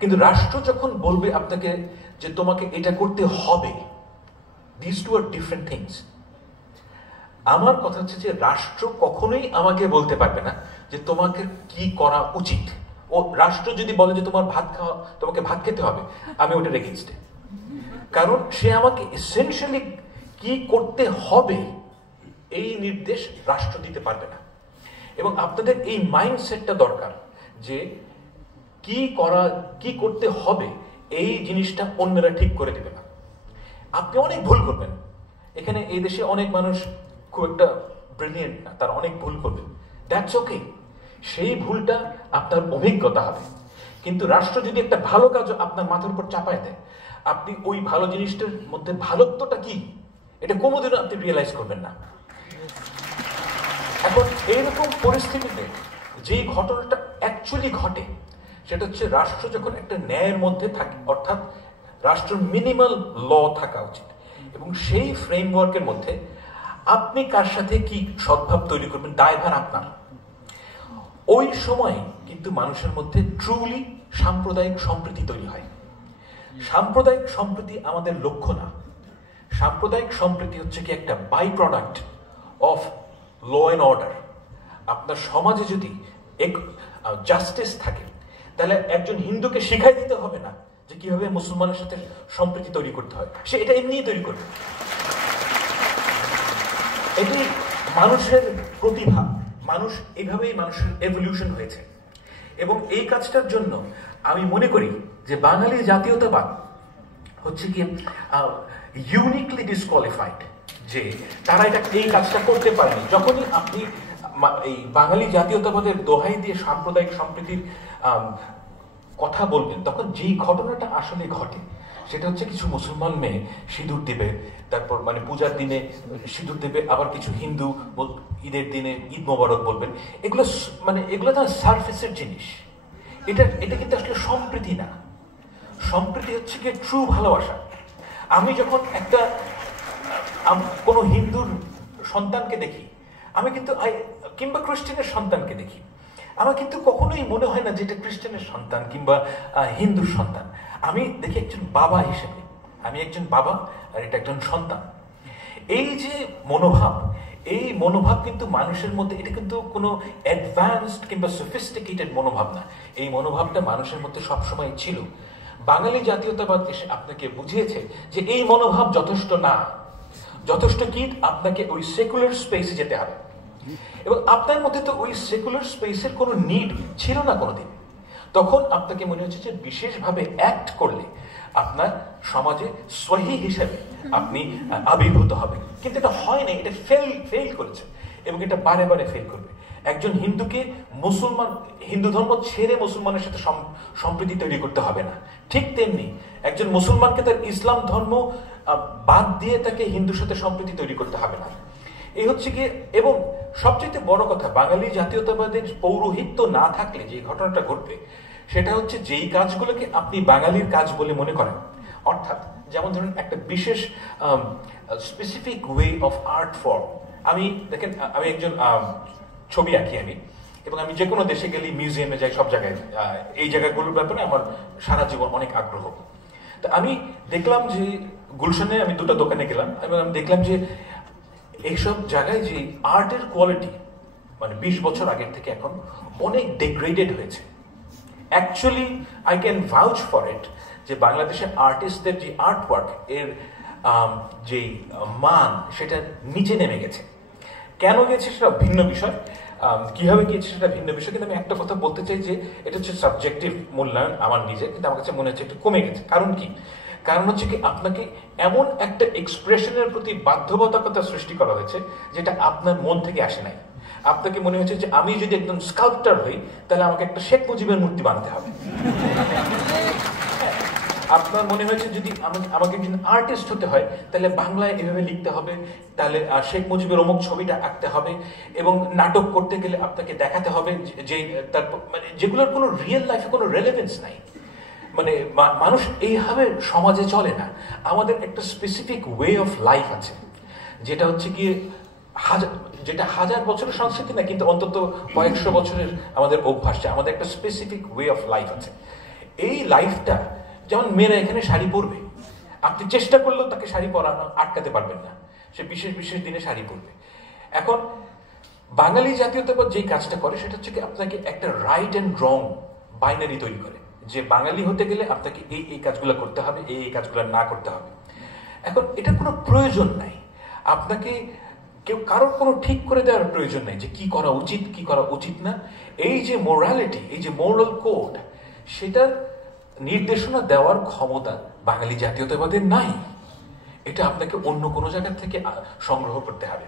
কিন্তু রাষ্ট্র যখন বলবে আপনাকে যে তোমাকে এটা করতে হবে, this two are different things. আমার কথা হচ্ছে যে রাষ্ট্র কখনোই আমাকে বলতে পারবে না যে তোমাকে কি করা উচিত। ও রাষ্ট্র যদি বলে যে তোমাকে ভাত খেতে হবে, আমি ওটা এগেইনস্টে। কারণ সে আমাকে এসেনশিয়ালি কি করতে হবে এই নির্দেশ রাষ্ট্র দিতে পারবে না। এবং আপনাদের এই মাইন্ডসেটটা দরকার, যে কি করতে হবে এই জিনিসটা অন্যরা ঠিক করে দেবে না। আপনি অনেক ভুল করবেন, এখানে এই দেশে অনেক মানুষ খুব একটা ব্রিলিয়েন্ট না, তারা অনেক ভুল করবে, দ্যাটস ওকে, সেই ভুলটা আপনার অভিজ্ঞতা হবে। কিন্তু রাষ্ট্র যদি একটা ভালো কাজ আপনার মাথার উপর চাপায় দেয়, আপনি ওই ভালো জিনিসটার মধ্যে ভালোত্বটা কি, এটা কোনোদিনও আপনি রিয়েলাইজ করবেন না। এখন এইরকম পরিস্থিতিতে যেই ঘটনাটা অ্যাকচুয়ালি ঘটে, সেটা হচ্ছে রাষ্ট্র যখন একটা ন্যায়ের মধ্যে থাকে, অর্থাৎ রাষ্ট্রের মিনিমাল ল থাকা উচিত, এবং সেই ফ্রেমওয়ার্কের মধ্যে আপনি কার সাথে কি সদ্ভাব তৈরি করবেন, দায়ভার আপনার। ওই সময় কিন্তু মানুষের মধ্যে ট্রুলি সাম্প্রদায়িক সম্প্রীতি তৈরি হয়। সাম্প্রদায়িক সম্প্রীতি আমাদের লক্ষ্য না, সাম্প্রদায়িক সম্প্রীতি হচ্ছে কি একটা by product of law and order. আপনার সমাজে যদি জাস্টিস থাকে, তাহলে একজন হিন্দুকে শিখাই দিতে হবে না যে কিভাবে মুসলমানের সাথে সম্প্রীতি তৈরি করতে হয়, সে এটা এমনিই তৈরি করবে। এটি মানুষের প্রতিভা, মানুষ এইভাবেই মানুষের এভলিউশন হয়েছে। এবং এই কাজটার জন্য আমি মনে করি যে বাঙালি জাতীয়তাবাদ হচ্ছে কি ইউনিকলি ডিসকোয়ালিফাইড, যে তারা এই কাজটা করতে পারেনি। যখনই আপনি এই বাঙালি জাতীয়তাবাদের দোহাই দিয়ে সাম্প্রদায়িক সম্প্রীতির কথা বলবেন, তখন যেই ঘটনাটা আসলে ঘটে, সেটা হচ্ছে কিছু মুসলমান মেয়ে সিঁদুর দেবে, তারপর মানে পূজার দিনে সিঁদুর দেবে, আবার কিছু হিন্দু ঈদের দিনে ঈদ মোবারক বলবেন। এগুলো তো সারফেসের জিনিস, এটা কিন্তু আসলে সম্প্রীতি না। সম্প্রীতি হচ্ছে কি ট্রু ভালোবাসা। আমি যখন একটা কোনো হিন্দুর সন্তানকে দেখি, আমি কিন্তু কিংবা খ্রিস্টানের সন্তানকে দেখি, আমার কিন্তু কখনোই মনে হয় না যে এটা খ্রিস্টানের সন্তান কিংবা হিন্দুর সন্তান। আমি দেখি একজন বাবা হিসেবে, আমি একজন বাবা আর এটা একজন সন্তান। এই যে মনোভাব, এই মনোভাব কিন্তু মানুষের মধ্যে, এটা কিন্তু কোনো অ্যাডভান্সড কিংবা সফিস্টিকেটেড মনোভাব না। এই মনোভাবটা মানুষের মধ্যে সবসময় ছিল। বাঙালি জাতীয়তাবাদ এসে আপনাকে বুঝিয়েছে যে এই মনোভাব যথেষ্ট না, যথেষ্ট কি আপনাকে ওই সেকুলার স্পেসে যেতে হবে। এবং আপনার মধ্যে তো ওই সেকুলার স্পেসের কোনো নিড ছিল না কোনোদিন। তখন আপনাকে মনে হচ্ছে যে বিশেষভাবে অ্যাক্ট করলে আপনার সমাজে সহি হিসেবে আপনি আবির্ভূত হবেন, কিন্তু এটা হয় না, এটা ফেল করেছে এবং এটা বারে বারে ফেল করবে। একজন হিন্দুকে হিন্দু ধর্ম ছেড়ে মুসলমানের সাথে সম্প্রীতি তৈরি করতে হবে না, ঠিক তেমনি একজন মুসলমানকে তার ইসলাম ধর্ম বাদ দিয়ে তাকে হিন্দুর সাথে সম্প্রীতি তৈরি করতে হবে না। এই হচ্ছে গিয়ে, এবং সবচেয়ে বড় কথা, বাঙালি জাতীয়তাবাদের পৌরোহিত্য না থাকলে যে ঘটনাটা ঘটবে সেটা হচ্ছে যেই কাজগুলোকে আপনি বাঙালির কাজ বলে মনে করেন, অর্থাৎ যেমন ধরুন একটা বিশেষ specific way of art form. আমি দেখেন, আমি একজন ছবি আঁকি আমি, এবং আমি যে কোনো দেশে গেলে মিউজিয়ামে যাই, সব জায়গায় এই জায়গাগুলোর ব্যাপারে আমার সারা জীবন অনেক আগ্রহ। তো আমি দেখলাম যে গুলশানে আমি দুটো দোকানে গেলাম এবং আমি দেখলাম যে এইসব জায়গায় যে আর্টের কোয়ালিটি মানে 20 বছর আগের থেকে এখন অনেক ডিগ্রেডেড হয়েছে। Actually I can ভাউচ for it যে বাংলাদেশের আর্টিস্টদের যে আর্ট ওয়ার্ক এর যে মান সেটা নিচে নেমে গেছে। কেন গেছে সেটা ভিন্ন বিষয়, কিভাবে গিয়েছে সেটা ভিন্ন বিষয়, কিন্তু আমি একটা কথা বলতে চাই যে এটা হচ্ছে সাবজেক্টিভ মূল্যায়ন আমার নিজে, কিন্তু আমার কাছে মনে হচ্ছে একটু কমে গেছে। কারণ কি? কারণ হচ্ছে কি, আপনাকে এমন একটা এক্সপ্রেশনের প্রতি বাধ্যবাধকতা সৃষ্টি করা হয়েছে যেটা আপনার মন থেকে আসে নাই। আপনাকে মনে হচ্ছে যে আমি যদি একদম স্কাল্পটার হই তাহলে আমাকে একটা শেখ মুজিবের মূর্তি বানাতে হবে। আপনার মনে হয়েছে যদি আমাকে একজন আর্টিস্ট হতে হয় তাহলে বাংলায় এভাবে লিখতে হবে, তাহলে শেখ মুজিবের অমুক ছবিটা আঁকতে হবে, এবং নাটক করতে গেলে আপনাকে দেখাতে হবে যে তারপর মানে যেগুলোর কোনো রিয়েল লাইফে কোনো রেলেভেন্স নাই। মানে মানুষ এইভাবে সমাজে চলে না। আমাদের একটা স্পেসিফিক ওয়ে অফ লাইফ আছে, যেটা হচ্ছে গিয়ে যেটা হাজার বছরের সংস্কৃতি না, কিন্তু অন্তত কয়েকশো বছরের আমাদের অভ্যাস, আমাদের একটা স্পেসিফিক ওয়ে অফ লাইফ আছে। এই লাইফটা, যেমন মেয়েরা এখানে শাড়ি পরবে, আপনি চেষ্টা করলেও তাকে শাড়ি পরানো আটকাতে পারবেন না, সে বিশেষ বিশেষ দিনে শাড়ি পরবে। এখন বাঙালি জাতীয়তাবাদ যেই কাজটা করে সেটা হচ্ছে কি আপনাকে একটা রাইট অ্যান্ড রং বাইনারি তৈরি করে, যে বাঙালি হতে গেলে আপনাকে এই এই কাজগুলো করতে হবে, এই এই কাজগুলো না করতে হবে। এখন এটা কোনো প্রয়োজন নাই, আপনাকে কারোর কোনো ঠিক করে দেওয়ার প্রয়োজন নাই যে কি করা উচিত কি করা উচিত না। এই যে মোরালিটি, এই যে মোরাল কোড, সেটার নির্দেশনা দেওয়ার ক্ষমতা বাঙালি জাতীয়তাবাদের নাই। এটা আপনাকে অন্য কোনো জায়গা থেকে সংগ্রহ করতে হবে।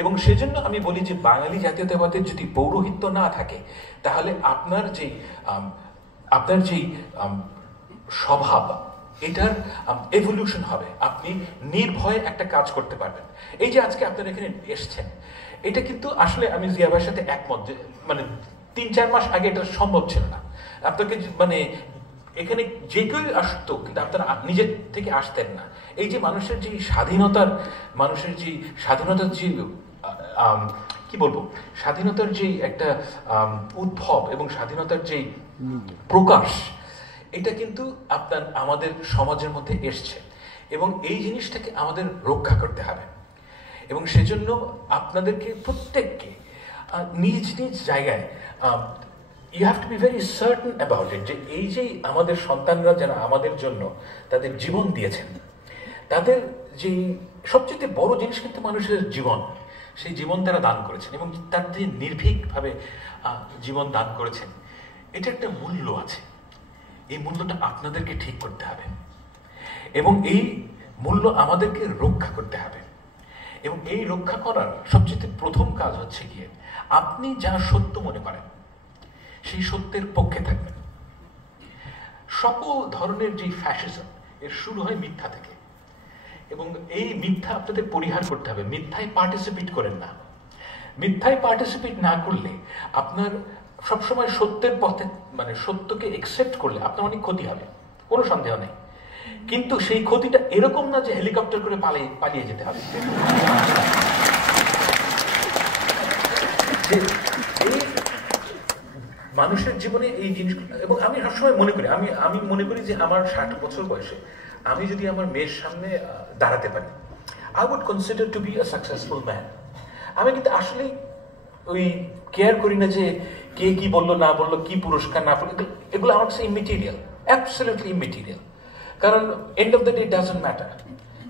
এবং সেজন্য আমি বলি যে বাঙালি জাতীয়তাবাদের যদি পৌরোহিত্য না থাকে তাহলে আপনার যেই স্বভাব, এটার এভলিউশন হবে, আপনি নির্ভয়ে একটা কাজ করতে পারবেন। এই যে আজকে আপনারা এখানে এসছেন, এটা কিন্তু আসলে আমি জিয়া ভাইয়ের সাথে একমত, মানে 3-4 মাস আগে এটা সম্ভব ছিল না। আপনাকে মানে এখানে যে কেউ আসতো, কিন্তু আপনারা নিজের থেকে আসতেন না। এই যে মানুষের যে স্বাধীনতার যে কি বলবো, স্বাধীনতার যে একটা উদ্ভব এবং স্বাধীনতার যে প্রকাশ, এটা কিন্তু আমাদের সমাজের মধ্যে এসছে, এবং এই জিনিসটাকে আমাদের রক্ষা করতে হবে। এবং সেজন্য আপনাদেরকে প্রত্যেককে নিজ নিজ জায়গায় you have to be very certain about it, যে এই যে আমাদের সন্তানরা যারা আমাদের জন্য তাদের জীবন দিয়েছেন, তাদের যে সবচেয়ে বড় জিনিস কিন্তু মানুষের জীবন, সেই জীবন তারা দান করেছেন এবং তার যে নির্ভীকভাবে জীবন দান করেছেন, এটা একটা মূল্য আছে। এই মূল্যটা আপনাদেরকে ঠিক করতে হবে এবং এই মূল্য আমাদেরকে রক্ষা করতে হবে। এবং এই রক্ষা করার সবচেয়ে প্রথম কাজ হচ্ছে গিয়ে আপনি যা সত্য মনে করেন সেই সত্যের পক্ষে থাকবেন। সকল ধরনের যে ফ্যাসিজম এর শুরু হয় মিথ্যা থেকে, এবং এই মিথ্যা আপনাদের পরিহার করতে হবে। মিথ্যায় পার্টিসিপেট করেন না। মিথ্যায় পার্টিসিপেট না করলে আপনার সবসময় সত্যের পথে, মানে সত্যকে একসেপ্ট করলে আপনার অনেক ক্ষতি হবে, কোনো সন্দেহ নেই। কিন্তু সেই ক্ষতিটা এরকম না যে হেলিকপ্টার করে পালিয়ে যেতে হবে। মানুষের জীবনে এই জিনিসগুলো, এবং আমি সবসময় মনে করি, আমি মনে করি যে আমার 60 বছর বয়সে আমি যদি আমার মেয়ের সামনে দাঁড়াতে পারি, I would consider to be a successful man. আমি কিন্তু আসলে ওই কেয়ার করি না যে কে কি বললো না বললো, কি পুরস্কার না পেল, এগুলো আমার কাছে ইমেটেরিয়াল, অ্যাবসলিউটলি ইমেটেরিয়াল। কারণ end of the day doesn't matter.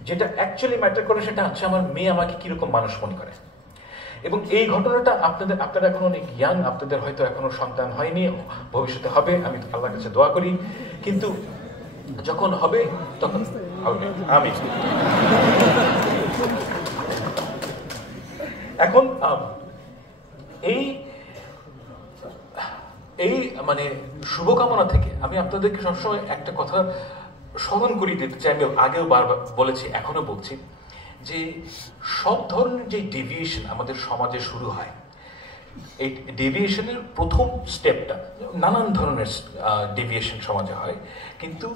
যেটা অ্যাকচুয়ালি ম্যাটার করে সেটা হচ্ছে আমার মেয়ে আমাকে কিরকম মানুষ মনে করে। এবং এই ঘটনাটা আপনারা এখন অনেক ইয়াং, আপনাদের হয়তো এখনো সন্তান হয়নি, ভবিষ্যতে হবে, আমি আল্লাহর কাছে দোয়া করি। কিন্তু যখন হবে তখন আমি এখন এই মানে শুভকামনা থেকে আমি আপনাদেরকে সবসময় একটা কথা স্মরণ করিয়ে দিতে চাই। আমি আগেও বারবার বলেছি, এখনো বলছি, যে সব ধরনের যে ডেভিয়েশন আমাদের সমাজে শুরু হয়, এই ডেভিয়েশনের প্রথম স্টেপটা, নানান ধরনের ডেভিয়েশন সমাজে হয়, কিন্তু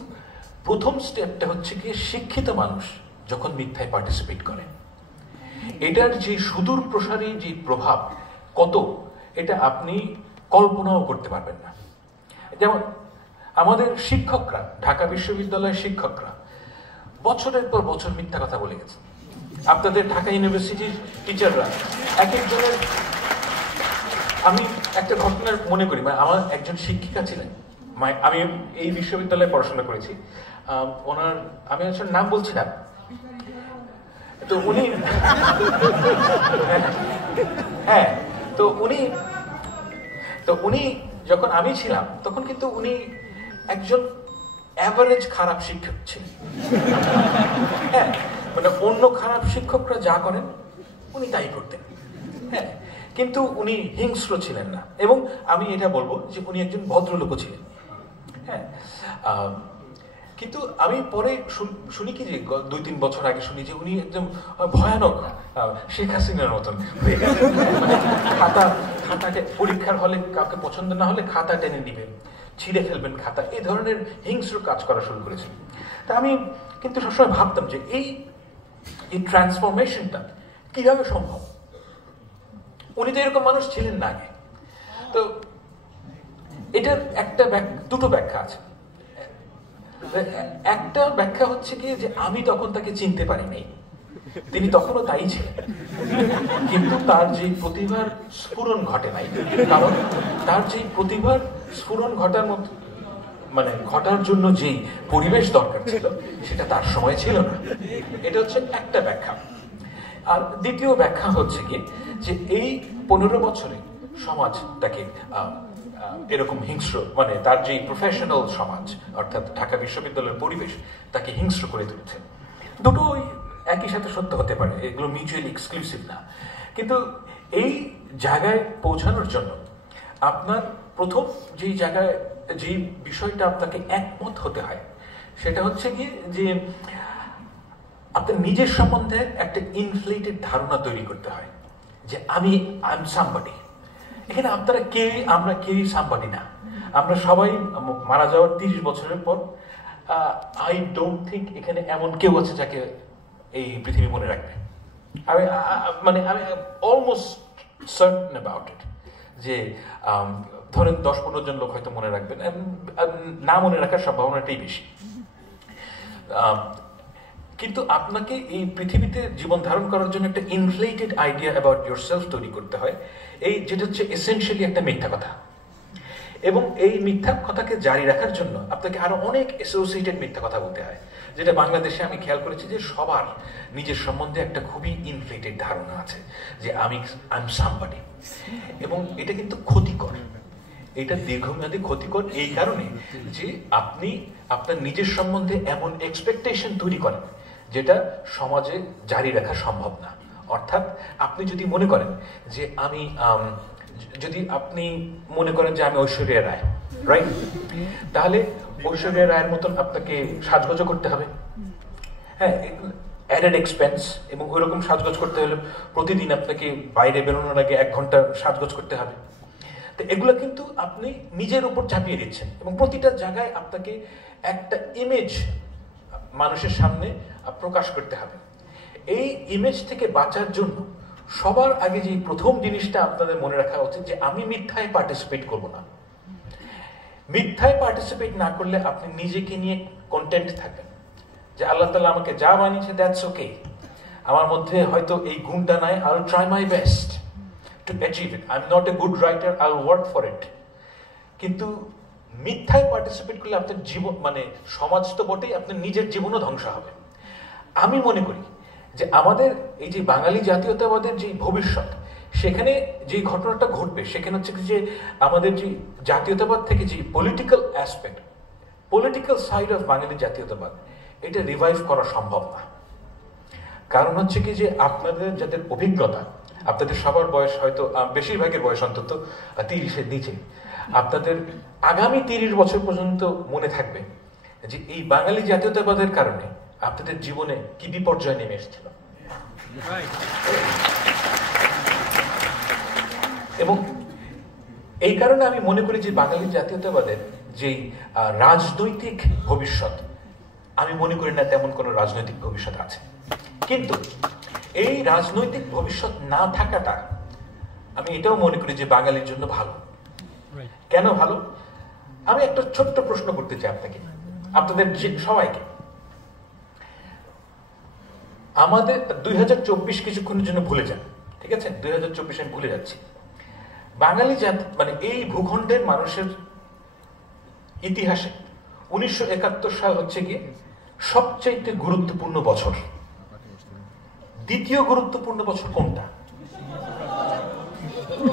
প্রথম স্টেপটা হচ্ছে কি শিক্ষিত মানুষ যখন মিথ্যায় পার্টিসিপেট করে, এটার যে সুদূর প্রসারী যে প্রভাব কত, এটা আপনি কল্পনাও করতে পারবেন না। যেমন আমাদের শিক্ষকরা, ঢাকা বিশ্ববিদ্যালয়ের শিক্ষকরা বছরের পর বছর মিথ্যা কথা বলে গেছে। আপনাদের ঢাকা ইউনিভার্সিটির টিচাররা এক একজনের, আমি একটা ঘটনার মনে করি, মানে আমার একজন শিক্ষিকা ছিলেন, আমি এই বিশ্ববিদ্যালয়ে পড়াশোনা করেছি, ওনার আমি আসলে নাম বলছি না, তো উনি হ্যাঁ তো উনি যখন আমি ছিলাম তখন কিন্তু উনি একজন অ্যাভারেজ খারাপ শিক্ষক ছিলেন। হ্যাঁ, মানে অন্য খারাপ শিক্ষকরা যা করেন উনি তাই করতেন। হ্যাঁ, কিন্তু উনি হিংস্র ছিলেন না, এবং আমি এটা বলবো যে উনি একজন ভদ্রলোকও ছিলেন। হ্যাঁ, কিন্তু আমি পরে শুনি কি যে 2-3 বছর আগে শুনি যে উনি একদম ভয়ানক শেখ হাসিনার মতন হয়ে গেছেন। মানে খাতাকে পরীক্ষার হলে কাউকে পছন্দ না হলে খাতা টেনে দিবেন, ছিঁড়ে ফেলবেন খাতা, এই ধরনের হিংস্র কাজ করা শুরু করেছেন। তা আমি কিন্তু সবসময় ভাবতাম যে এই ট্রান্সফরমেশনটা কিভাবে সম্ভব। উনি তো এরকম মানুষ ছিলেন না আগে। তো এটার দুটো ব্যাখ্যা আছে। একটা ব্যাখ্যা হচ্ছে কি যে আমি তখন তাকে চিনতে পারি নাই, তিনি তখনও তাই ছিলেন, কিন্তু তার যে প্রতিভার স্ফুরণ ঘটে নাই, কারণ তার যে প্রতিভার স্ফুরণ ঘটার জন্য যেই পরিবেশ দরকার ছিল সেটা তার সময় ছিল না। এটা হচ্ছে একটা ব্যাখ্যা। আর দ্বিতীয় ব্যাখ্যা হচ্ছে কি যে এই 15 বছরে সমাজ তাকে এরকম হিংস্র, মানে তার যে প্রফেশনাল সমাজ অর্থাৎ ঢাকা বিশ্ববিদ্যালয়ের পরিবেশ তাকে হিংস্র করে তুলেছে। দুটোই একই সাথে সত্য হতে পারে, এগুলো মিউচুয়ালি এক্সক্লুসিভ না। কিন্তু এই জায়গায় পৌঁছানোর জন্য আপনার প্রথম যে বিষয়টা আপনাকে একমত হতে হয় সেটা হচ্ছে কি যে আপনার নিজের সম্বন্ধে একটা ইনফ্লেটেড ধারণা তৈরি করতে হয় যে আই এম সামবডি। এখানে আমরা কেউই সামবডি না। আমরা সবাই মারা যাওয়ার 30 বছরের পর আই ডোন্ট থিঙ্ক এখানে এমন কেউ আছে যাকে এই পৃথিবী মনে রাখবে। আমি অলমোস্ট সার্টেন অ্যাবাউট ইট যে ধরেন 10-15 জন লোক হয়তো মনে রাখবেন, না মনে রাখার সম্ভাবনাটাই বেশি। কিন্তু আপনাকে এই পৃথিবীতে জীবন ধারণ করার জন্য একটা ইনফ্লেটেড আইডিয়া অ্যাবাউট ইয়োরসেলফ তৈরি করতে হয়, যেটা হচ্ছে এসেনশিয়ালি একটা মিথ্যা কথা। এবং এই মিথ্যা কথাকে জারি রাখার জন্য আপনাকে আরো অনেক অ্যাসোসিয়েটেড মিথ্যা কথা বলতে হয়, যেটা বাংলাদেশে আমি খেয়াল করেছি যে সবার নিজের সম্বন্ধে একটা খুবই ইনফ্লেটেড ধারণা আছে যে আই এম সামবডি। এবং এটা কিন্তু ক্ষতিকর, এটা দীর্ঘমেয়াদী ক্ষতিকর এই কারণে যে আপনি আপনার নিজের সম্বন্ধে এমন এক্সপেকটেশন তৈরি করেন যেটা সমাজে জারি রাখা সম্ভব না। অর্থাৎ আপনি যদি মনে করেন যে আমি ঐশ্বরিয়া রায়, রাইট, তাহলে ঐশ্বরিয়া রায়ের মতন আপনাকে সাজগোজ করতে হবে। হ্যাঁ, অ্যাডেড এক্সপেন্স, এবং ওইরকম সাজগোজ করতে হলে প্রতিদিন আপনাকে বাইরে বেরোনোর আগে 1 ঘন্টা সাজগোজ করতে হবে। তো এগুলো কিন্তু আপনি নিজের উপর চাপিয়ে দিচ্ছেন, এবং প্রতিটা জায়গায় আপনাকে একটা ইমেজ মানুষের সামনে প্রকাশ করতে হবে। এই ইমেজ থেকে বাঁচার জন্য সবার আগে যে প্রথম জিনিসটা আপনাদের মনে রাখা উচিত যে আমি মিথ্যায় পার্টিসিপেট করব না। মিথ্যায় পার্টিসিপেট না করলে আপনি নিজেকে নিয়ে কন্টেন্ট থাকবেন যে আল্লাহ তাআলা আমাকে যা বানিয়েছে দ্যাটস ওকে, আমার মধ্যে হয়তো এই গুণটা নাই, I will try my best to achieve it, I am not a good writer, I will work for it. কিন্তু মিথ্যায় পার্টিসিপেট করলে আপনার জীবন মানে সমাজ তো বটেই, আপনার নিজের জীবনও ধ্বংস হবে। আমি মনে করি যে আমাদের এই যে বাঙালি জাতীয়তাবাদের যে ভবিষ্যৎ, সেখানে যে ঘটনাটা ঘটবে সেখানে হচ্ছে যে আমাদের যে জাতীয়তাবাদ থেকে যে political aspect, political side of Bangali জাতীয়তাবাদ, এটা রিভাইভ করা সম্ভব না। কারণ হচ্ছে কি যে আপনাদের যাদের অভিজ্ঞতা, আপনাদের সবার বয়স হয়তো বেশিরভাগের বয়স অন্তত 30-এর নিচে, আপনাদের আগামী 30 বছর পর্যন্ত মনে থাকবে যে এই বাঙালি জাতীয়তাবাদের কারণে আপনাদের জীবনে কি বিপর্যয় নেমে এসেছিল। এবং এই কারণে আমি মনে করি যে বাঙালি জাতীয়তাবাদের যে রাজনৈতিক ভবিষ্যৎ, আমি মনে করি না তেমন কোনো রাজনৈতিক ভবিষ্যৎ আছে। কিন্তু এই রাজনৈতিক ভবিষ্যৎ না থাকাটা আমি এটাও মনে করি যে বাঙালির জন্য ভালো। কেন ভালো? আমি একটা ছোট্ট প্রশ্ন করতে চাই আপনাদের সবাইকে। আমাদের 2024 কিছুক্ষণের জন্য ভুলে যান, ঠিক আছে? 2024 আমি ভুলে যাচ্ছি। বাঙালি জাতি মানে এই ভূখণ্ডের মানুষের ইতিহাসে 1971 সাল হচ্ছে গিয়ে সবচেয়ে গুরুত্বপূর্ণ বছর। দ্বিতীয় গুরুত্বপূর্ণ বছর কোনটা?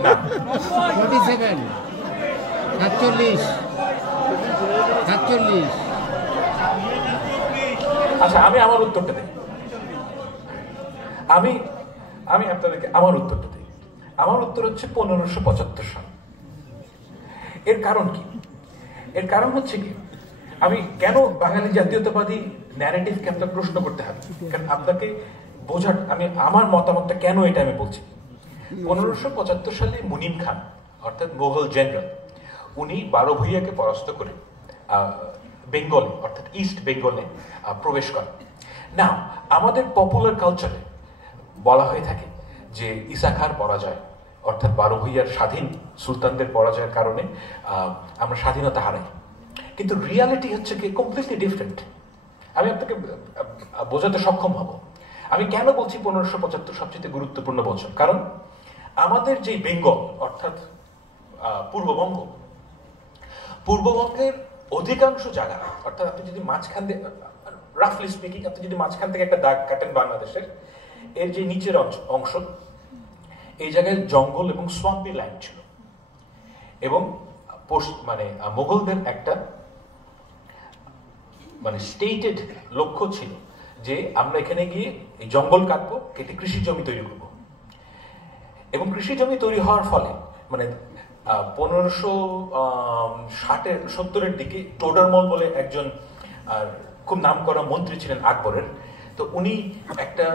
না, 47 47। আচ্ছা, আমি আমার উত্তরটা দিই। আমি আপনাদেরকে আমার উত্তরটা দিই। আমার উত্তর হচ্ছে 1575 সাল। এর কারণ কি? এর কারণ হচ্ছে কি, আমি কেন বাঙালি জাতীয়তাবাদী ন্যারেটিভকে আপনার প্রশ্ন করতে হবে, কারণ আপনাকে বোঝার, আমি আমার মতামতটা কেন এটা আমি বলছি। 1575 সালে মুনিম খান অর্থাৎ মোগল জেনারেল, উনি 12 ভূঁইয়াকে পরাস্ত করে বেঙ্গলে অর্থাৎ ইস্ট বেঙ্গলে প্রবেশ করেন। না, আমাদের পপুলার কালচারে বলা হয়ে থাকে যে ঈসা খাঁর পরাজয় অর্থাৎ 12 ভূঁইয়ার স্বাধীন সুলতানদের পরাজয়ের কারণে আমরা স্বাধীনতা হারাই। কিন্তু রিয়ালিটি হচ্ছে কি কমপ্লিটলি ডিফারেন্ট। আমি আপনাকে বোঝাতে সক্ষম হব। আমি কেন বলছি 1575 সবচেয়ে গুরুত্বপূর্ণ বছর, কারণ আমাদের যে বেঙ্গল অর্থাৎ পূর্ববঙ্গের অধিকাংশ জায়গা, অর্থাৎ আপনি যদি মাঝখান দিয়ে রাফলি স্পিকিং, আপনি যদি মাঝখান থেকে একটা দাগ কাটেন বাংলাদেশের, এর যে নিচের অংশ, এই জায়গায় জঙ্গল এবং সোয়াম্পি ল্যান্ড ছিল। এবং মানে মোগলদের একটা মানে স্টেটেড লক্ষ্য ছিল যে আমরা এখানে গিয়ে এই জঙ্গল কাটবো, কেটে কৃষি জমি তৈরি করব। এবং কৃষি জমি তৈরি হওয়ার ফলে মানে 1570-এর দিকে টোডারমল বলে একজন খুব নামকরা মন্ত্রী ছিলেন আকবরের, তো উনি একটা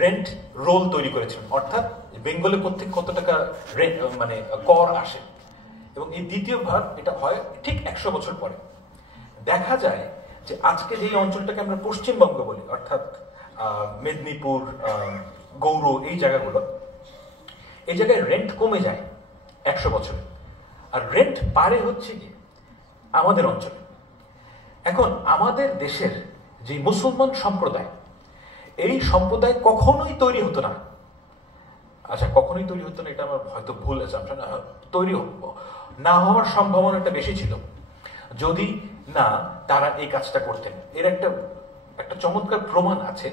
রেন্ট রোল তৈরি করেছিলেন, অর্থাৎ বেঙ্গলে প্রত্যেক কত টাকা মানে কর আসে। এবং এই দ্বিতীয়বার এটা হয় ঠিক 100 বছর পরে। দেখা যায় যে আজকে যে অঞ্চলটাকে আমরা পশ্চিমবঙ্গ বলি, অর্থাৎ মেদিনীপুর, গৌড়, এই জায়গাগুলো, এই জায়গায় রেন্ট কমে যায় 100 বছরে, আর রেন্ট পারে হচ্ছে কি আমাদের অঞ্চলে। এখন আমাদের দেশের যে মুসলমান সম্প্রদায়, এই সম্প্রদায় কখনোই তৈরি হতো না। আচ্ছা, কখনোই তৈরি হতো না এটা আমার হয়তো ভুল আছে, তৈরি না হওয়ার সম্ভাবনাটা বেশি ছিল যদি না তারা এই কাজটা করতেন। এর একটা চমৎকার প্রমাণ আছে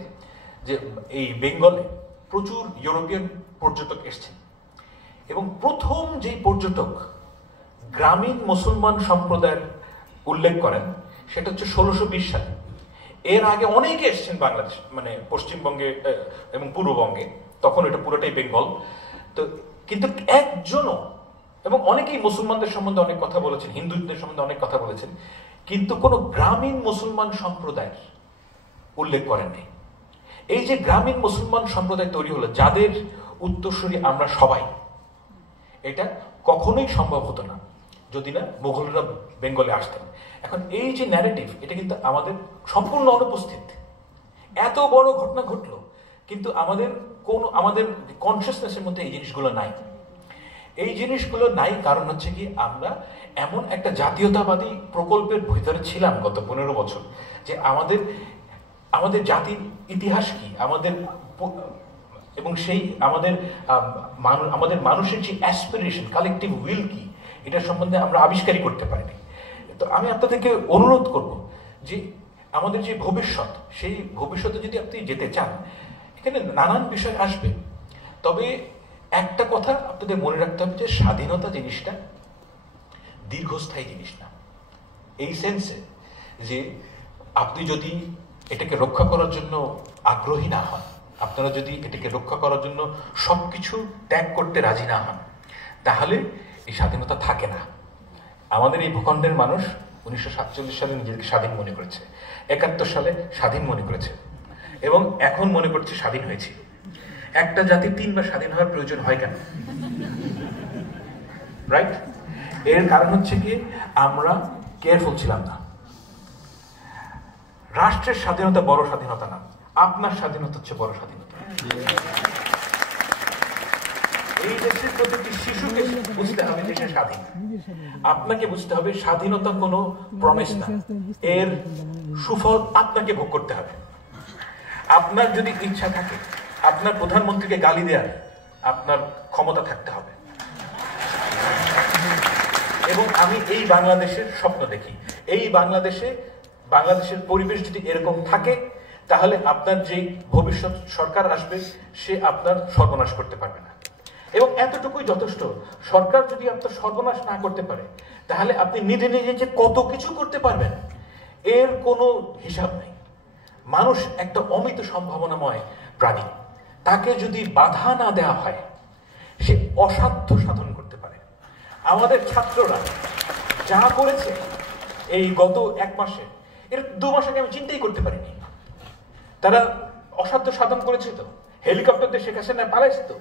যে এই বেঙ্গলে প্রচুর ইউরোপিয়ান পর্যটক এসছেন, এবং প্রথম যে পর্যটক গ্রামীণ মুসলমান সম্প্রদায়ের উল্লেখ করেন সেটা হচ্ছে 1620 সালে। এর আগে অনেকে এসছেন বাংলাদেশ মানে পশ্চিমবঙ্গে এবং পূর্ববঙ্গে, তখন এটা পুরোটাই বেঙ্গল। তো কিন্তু একজনও, এবং অনেকেই মুসলমানদের সম্বন্ধে অনেক কথা বলেছেন, হিন্দুদের সম্বন্ধে অনেক কথা বলেছেন, কিন্তু কোনো গ্রামীণ মুসলমান সম্প্রদায়ের উল্লেখ করেননি। এই যে গ্রামীণ মুসলমান সম্প্রদায় তৈরি হলো, যাদের উত্তরসূরি আমরা সবাই, এটা কখনোই সম্ভব হতো না যদি না মুঘলরা বেঙ্গলে আসতেন। এখন এই যে ন্যারেটিভ, এটা কিন্তু আমাদের সম্পূর্ণ অনুপস্থিত। এত বড় ঘটনা ঘটলো, কিন্তু আমাদের কনসিয়াসনেসের মধ্যে এই জিনিসগুলো নাই। এই জিনিসগুলো নাই কারণ হচ্ছে কি, আমরা এমন একটা জাতীয়তাবাদী প্রকল্পের ভিতরে ছিলাম গত 15 বছর, যে আমাদের জাতির ইতিহাস কি, এবং সেই আমাদের মানুষের যে অ্যাসপিরেশন, কালেকটিভ উইল কি, এটা সম্বন্ধে আমরা আবিষ্কারই করতে পারিনি। তো আমি আপনাদেরকে অনুরোধ করব যে আমাদের যে ভবিষ্যৎ, সেই ভবিষ্যতে যদি আপনি যেতে চান, এখানে নানান বিষয় আসবে, তবে একটা কথা আপনাদের মনে রাখতে হবে যে স্বাধীনতা জিনিসটা দীর্ঘস্থায়ী জিনিস না। এই সেন্সে যে আপনি যদি এটাকে রক্ষা করার জন্য আগ্রহী না হন, আপনারা যদি এটাকে রক্ষা করার জন্য সবকিছু ত্যাগ করতে রাজি না হন, তাহলে এই স্বাধীনতা থাকে না। আমাদের এই ভূখণ্ডের মানুষ 1947 সালে নিজেকে স্বাধীন মনে করেছে, 71 সালে স্বাধীন মনে করেছে, এবং এখন মনে করছে স্বাধীন হয়েছে। একটা জাতি 3 বার স্বাধীন হওয়ার প্রয়োজন হয় কেন? রাইট? এর কারণ হচ্ছে কি, আমরা কেয়ারফুল ছিলাম না। রাষ্ট্রের স্বাধীনতা বড় স্বাধীনতা না, আপনার স্বাধীনতা হচ্ছে বড় স্বাধীনতা। এই দেশের প্রতিটি শিশুকে বুঝতে হবে যে সে স্বাধীন। আপনাকে বুঝতে হবে স্বাধীনতা কোনো প্রমিস না, এর সুফল আপনাকে ভোগ করতে হবে। আপনার যদি ইচ্ছা থাকে আপনার প্রধানমন্ত্রীকে গালি দেওয়ার, আপনার ক্ষমতা থাকতে হবে। এবং আমি এই বাংলাদেশের স্বপ্ন দেখি, এই বাংলাদেশের পরিবেশ যদি এরকম থাকে, তাহলে আপনার যেই ভবিষ্যৎ সরকার আসবে সে আপনার সর্বনাশ করতে পারবে না। এবং এতটুকুই যথেষ্ট, সরকার যদি আপনার সর্বনাশ না করতে পারে, তাহলে আপনি নিজে নিজে যে কত কিছু করতে পারবেন এর কোনো হিসাব নেই। মানুষ একটা অমিত সম্ভাবনাময় প্রাণী, তাকে যদি বাধা না দেওয়া হয় সে অসাধ্য সাধন করতে পারে। আমাদের ছাত্ররা যা করেছে এই গত 1 মাসে, এর 2 মাস আগে আমি চিন্তাই করতে পারিনি। তারা অসাধ্য সাধন করেছে, তো হেলিকপ্টার দিয়ে শেখ হাসিনা পালাইছে। তো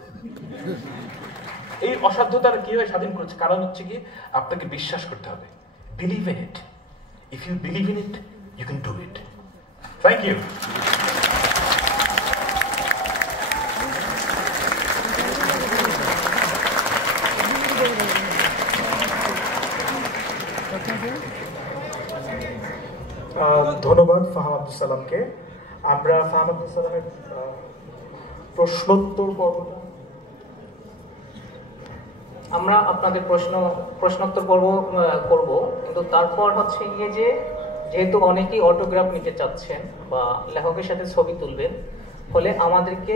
এই অসাধ্য তারা কিভাবে স্বাধীন করেছে? কারণ হচ্ছে কি, আপনাকে বিশ্বাস করতে হবে। Believe in it. If you believe in it, you can do it. Thank you. ধন্যবাদ ফাহাম আব্দুল সালামকে। আমরা ফাহাম আব্দুল সালামের প্রশ্নোত্তর পর্বটা আমরা আপনাদের প্রশ্নোত্তর পর্ব করব, কিন্তু তারপর হচ্ছে গিয়ে যে যেহেতু অনেকেই অটোগ্রাফ নিতে চাচ্ছেন বা লেখকের সাথে ছবি তুলবেন, ফলে আমাদেরকে